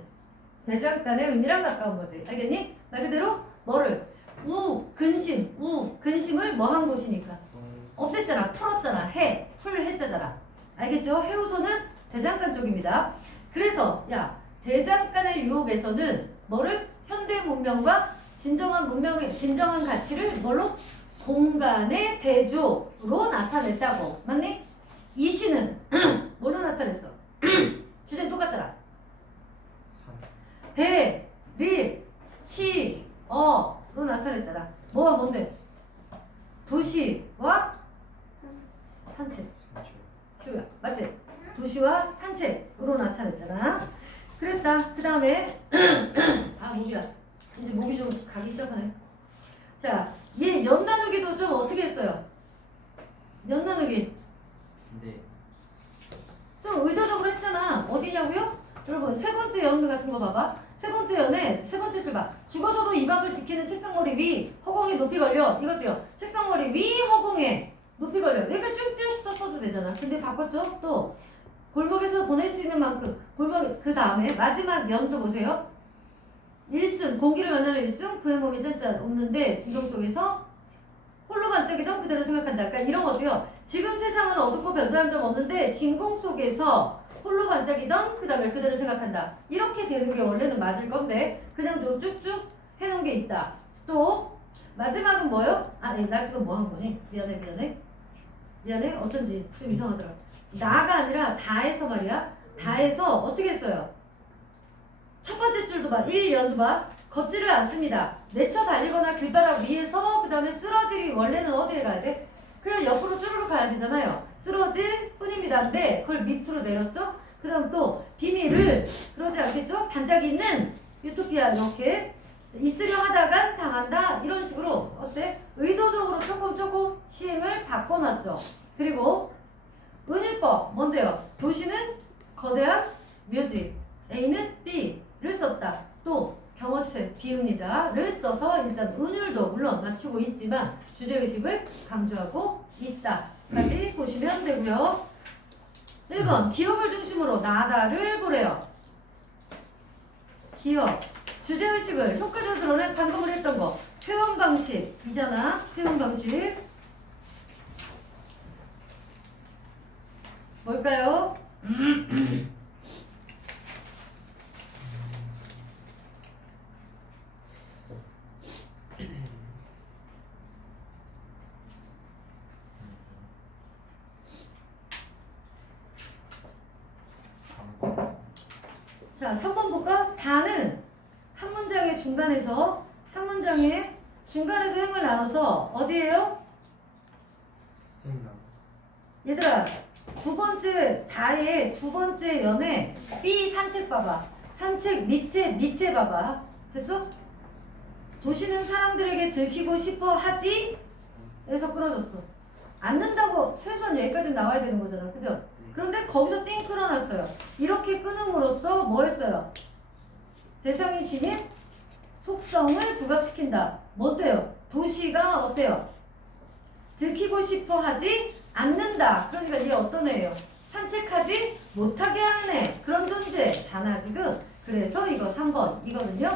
대장간의 의미랑 가까운 거지. 알겠니? 말 그대로 뭐를? 근심을 뭐 한 곳이니까? 없앴잖아. 풀었잖아. 풀해자잖아. 알겠죠? 해우소는 대장간 쪽입니다. 그래서 야, 대장간의 유혹에서는 뭐를? 현대 문명과 진정한 가치를 뭘로? 공간의 대조로 나타냈다고. 맞니? 이 시는 뭘로 나타냈어? 주제는 똑같잖아. 대, 리, 시, 어로 나타냈잖아. 뭐가 뭔데? 도시와 산책. 시우야, 맞지? 도시와 산책으로 나타냈잖아. 그랬다. 그 다음에 목이야. 이제 목이 좀 가기 시작하네. 자, 얘 연 나누기도 좀 어떻게 했어요? 연 나누기 좀 의도적으로 했잖아. 어디냐고요? 여러분, 세 번째 연 같은 거 봐봐. 세 번째 연에 세 번째 줄 봐. 죽어서도 이 밥을 지키는 책상머리 위 허공에 높이 걸려. 이것도요. 책상머리 위 허공에 높이 걸려. 이렇게 쭉쭉 썼어도 되잖아. 근데 바꿨죠? 또 골목에서 보낼 수 있는 만큼 골목. 그 다음에 마지막 연도 보세요. 일순, 공기를 만나는 일순, 그의 몸이 짠짜 없는데 진동 속에서 홀로 반짝이던 그대로 생각한다. 그러니까 이런 것도요. 지금 세상은 어둡고 별도 한 점 없는데 진공 속에서 홀로 반짝이던 그 다음에 그대로 생각한다. 이렇게 되는 게 원래는 맞을 건데 그냥 좀 쭉쭉 해놓은 게 있다. 또 마지막은 뭐요? 나 지금 뭐 한 거니? 미안해. 어쩐지 좀 이상하더라. 나가 아니라 다해서 말이야. 다해서 어떻게 했어요? 첫 번째 줄도 봐. 1연도 봐. 걷지를 않습니다. 내쳐 달리거나 길바닥 위에서 그 다음에 쓰러질이 원래는 어디에 가야 돼? 그냥 옆으로 쭈르륵 가야 되잖아요. 쓰러질 뿐입니다. 근데 그걸 밑으로 내렸죠? 그 다음 또 비밀을 그러지 않겠죠? 반짝이는 유토피아 이렇게 있으려 하다간 당한다. 이런 식으로 어때? 의도적으로 조금 시행을 바꿔놨죠. 그리고 은유법 뭔데요? 도시는 거대한 묘지 A는 B를 썼다. 또 경어체 비읍니다를 써서 일단 은율도 물론 맞추고 있지만 주제의식을 강조하고 있다까지 보시면 되고요. 1번 기억을 중심으로 나다를 보래요. 기억 주제의식을 효과적으로 드러낸 방금 우리 했던 거 표현 방식이잖아. 표현 방식 뭘까요? 자, 3번 볼까? 다는 한 문장의 중간에서 행을 나눠서 어디에요? 얘들아, 다의 두 번째 연에 B 산책 봐봐. 산책 밑에 봐봐. 됐어? 도시는 사람들에게 들키고 싶어 하지? 에서 끊어졌어. 않는다고 최소한 여기까지 나와야 되는 거잖아. 그죠? 그런데 거기서 띵 끊어놨어요. 이렇게 끊음으로써 뭐 했어요? 대상이 지닌 속성을 부각시킨다. 뭐 어때요? 도시가 어때요? 들키고 싶어 하지 않는다. 그러니까 이게 어떤 애예요? 산책하지 못하게 하는 애. 그런 존재잖아 지금. 그래서 이거 3번 이거든요.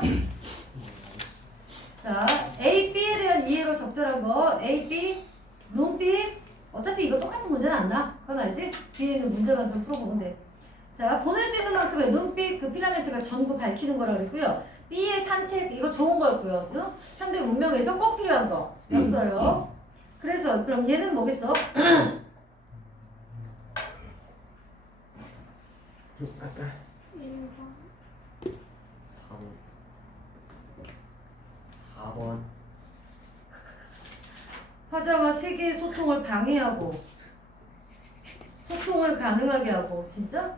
자, A, B에 대한 이해로 적절한 거. A, B, 눈빛, 어차피 이거 똑같은 문제는 안 나. 그건 알지? 뒤에 있는 문제만 좀 풀어보면 돼. 자, 보낼 수 있는 만큼의 눈빛 그 필라멘트가 전부 밝히는 거라 그랬고요. B의 산책 이거 좋은 거였고요. 응? 현대 문명에서 꼭 필요한 거였어요. 그래서 그럼 얘는 뭐겠어? 1번 4번. 화자와 세계의 소통을 방해하고 소통을 가능하게 하고 진짜?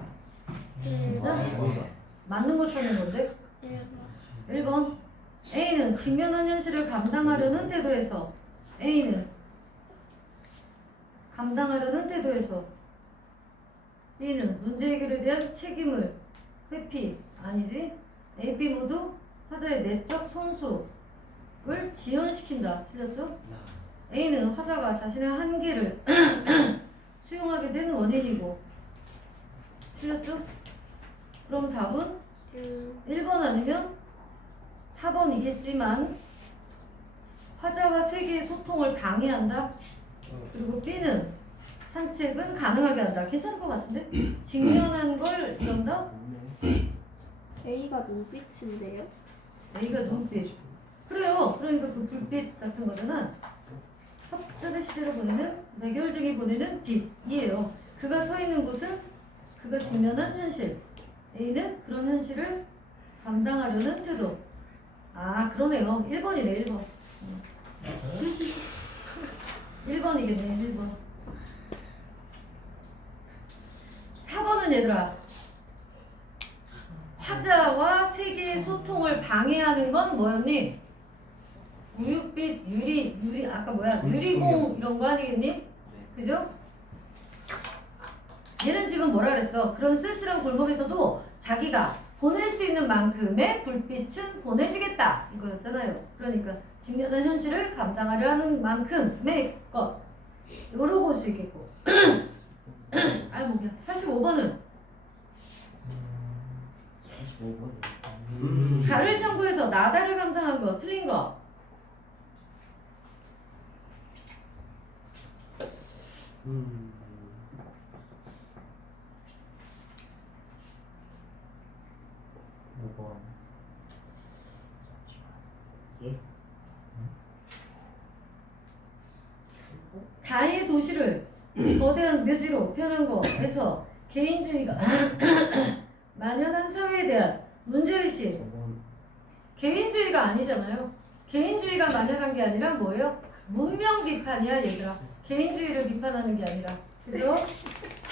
진짜? 맞는 거 찾는 건데? 1번 1번 A는 직면한 현실을 감당하려는 태도에서 A는 감당하려는 태도에서 B는 문제 해결에 대한 책임을 회피 아니지? A, B 모두 화자의 내적 성숙을 지연시킨다. 틀렸죠? A는 화자가 자신의 한계를 수용하게 되는 원인이고 틀렸죠? 그럼 답은 1번 아니면 4번이겠지만 화자와 세계의 소통을 방해한다. 그리고 B는 산책은 가능하게 한다. 괜찮을 것 같은데? 직면한 걸 이런다? A가 눈빛인데요? A가 눈빛. 그래요. 그러니까 그 불빛 같은 거잖아. 협조의 시대를 보내는 매결등이 보내는 빛이에요. 그가 서 있는 곳은 그가 직면한 현실. A는 그런 현실을 감당하려는 태도. 아 그러네요. 1번이네 1번. 1번이겠네 1번. 4번은 얘들아. 화자와 세계의 소통을 방해하는 건 뭐였니? 우윳빛, 유리 아까 뭐야? 유리공 이런 거 아니겠니? 그죠? 얘는 지금 뭐라 그랬어? 그런 쓸쓸한 골목에서도 자기가 보낼 수 있는 만큼의 불빛은 보내주겠다 이거였잖아요. 그러니까 직면한 현실을 감당하려 하는 만큼의 것 이거로 볼 수 있겠고. 아이 뭐야? 45번은 45번. 달을 참고해서 나달을 감상한 거 틀린 거. 음. 5번. 예? 다의 도시를 거대한 묘지로 표현한 거에서 개인주의가 만연한 사회에 대한 문제의식. 5번. 개인주의가 아니잖아요. 개인주의가 만연한 게 아니라 뭐예요? 문명 비판이야 얘들아. 개인주의를 비판하는 게 아니라. 그래서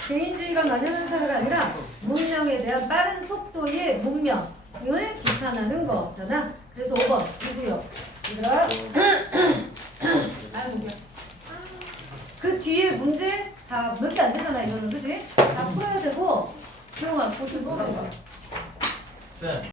개인주의가 만연한 사회가 아니라 문명에 대한 빠른 속도의 문명을 비판하는 거잖아. 그래서 5번 누구요? 얘들아. 아유 뭐야. 그 뒤에 문제 다 몇 개 안 되잖아 이거는 그지? 다 풀어야 되고 조용아 보시고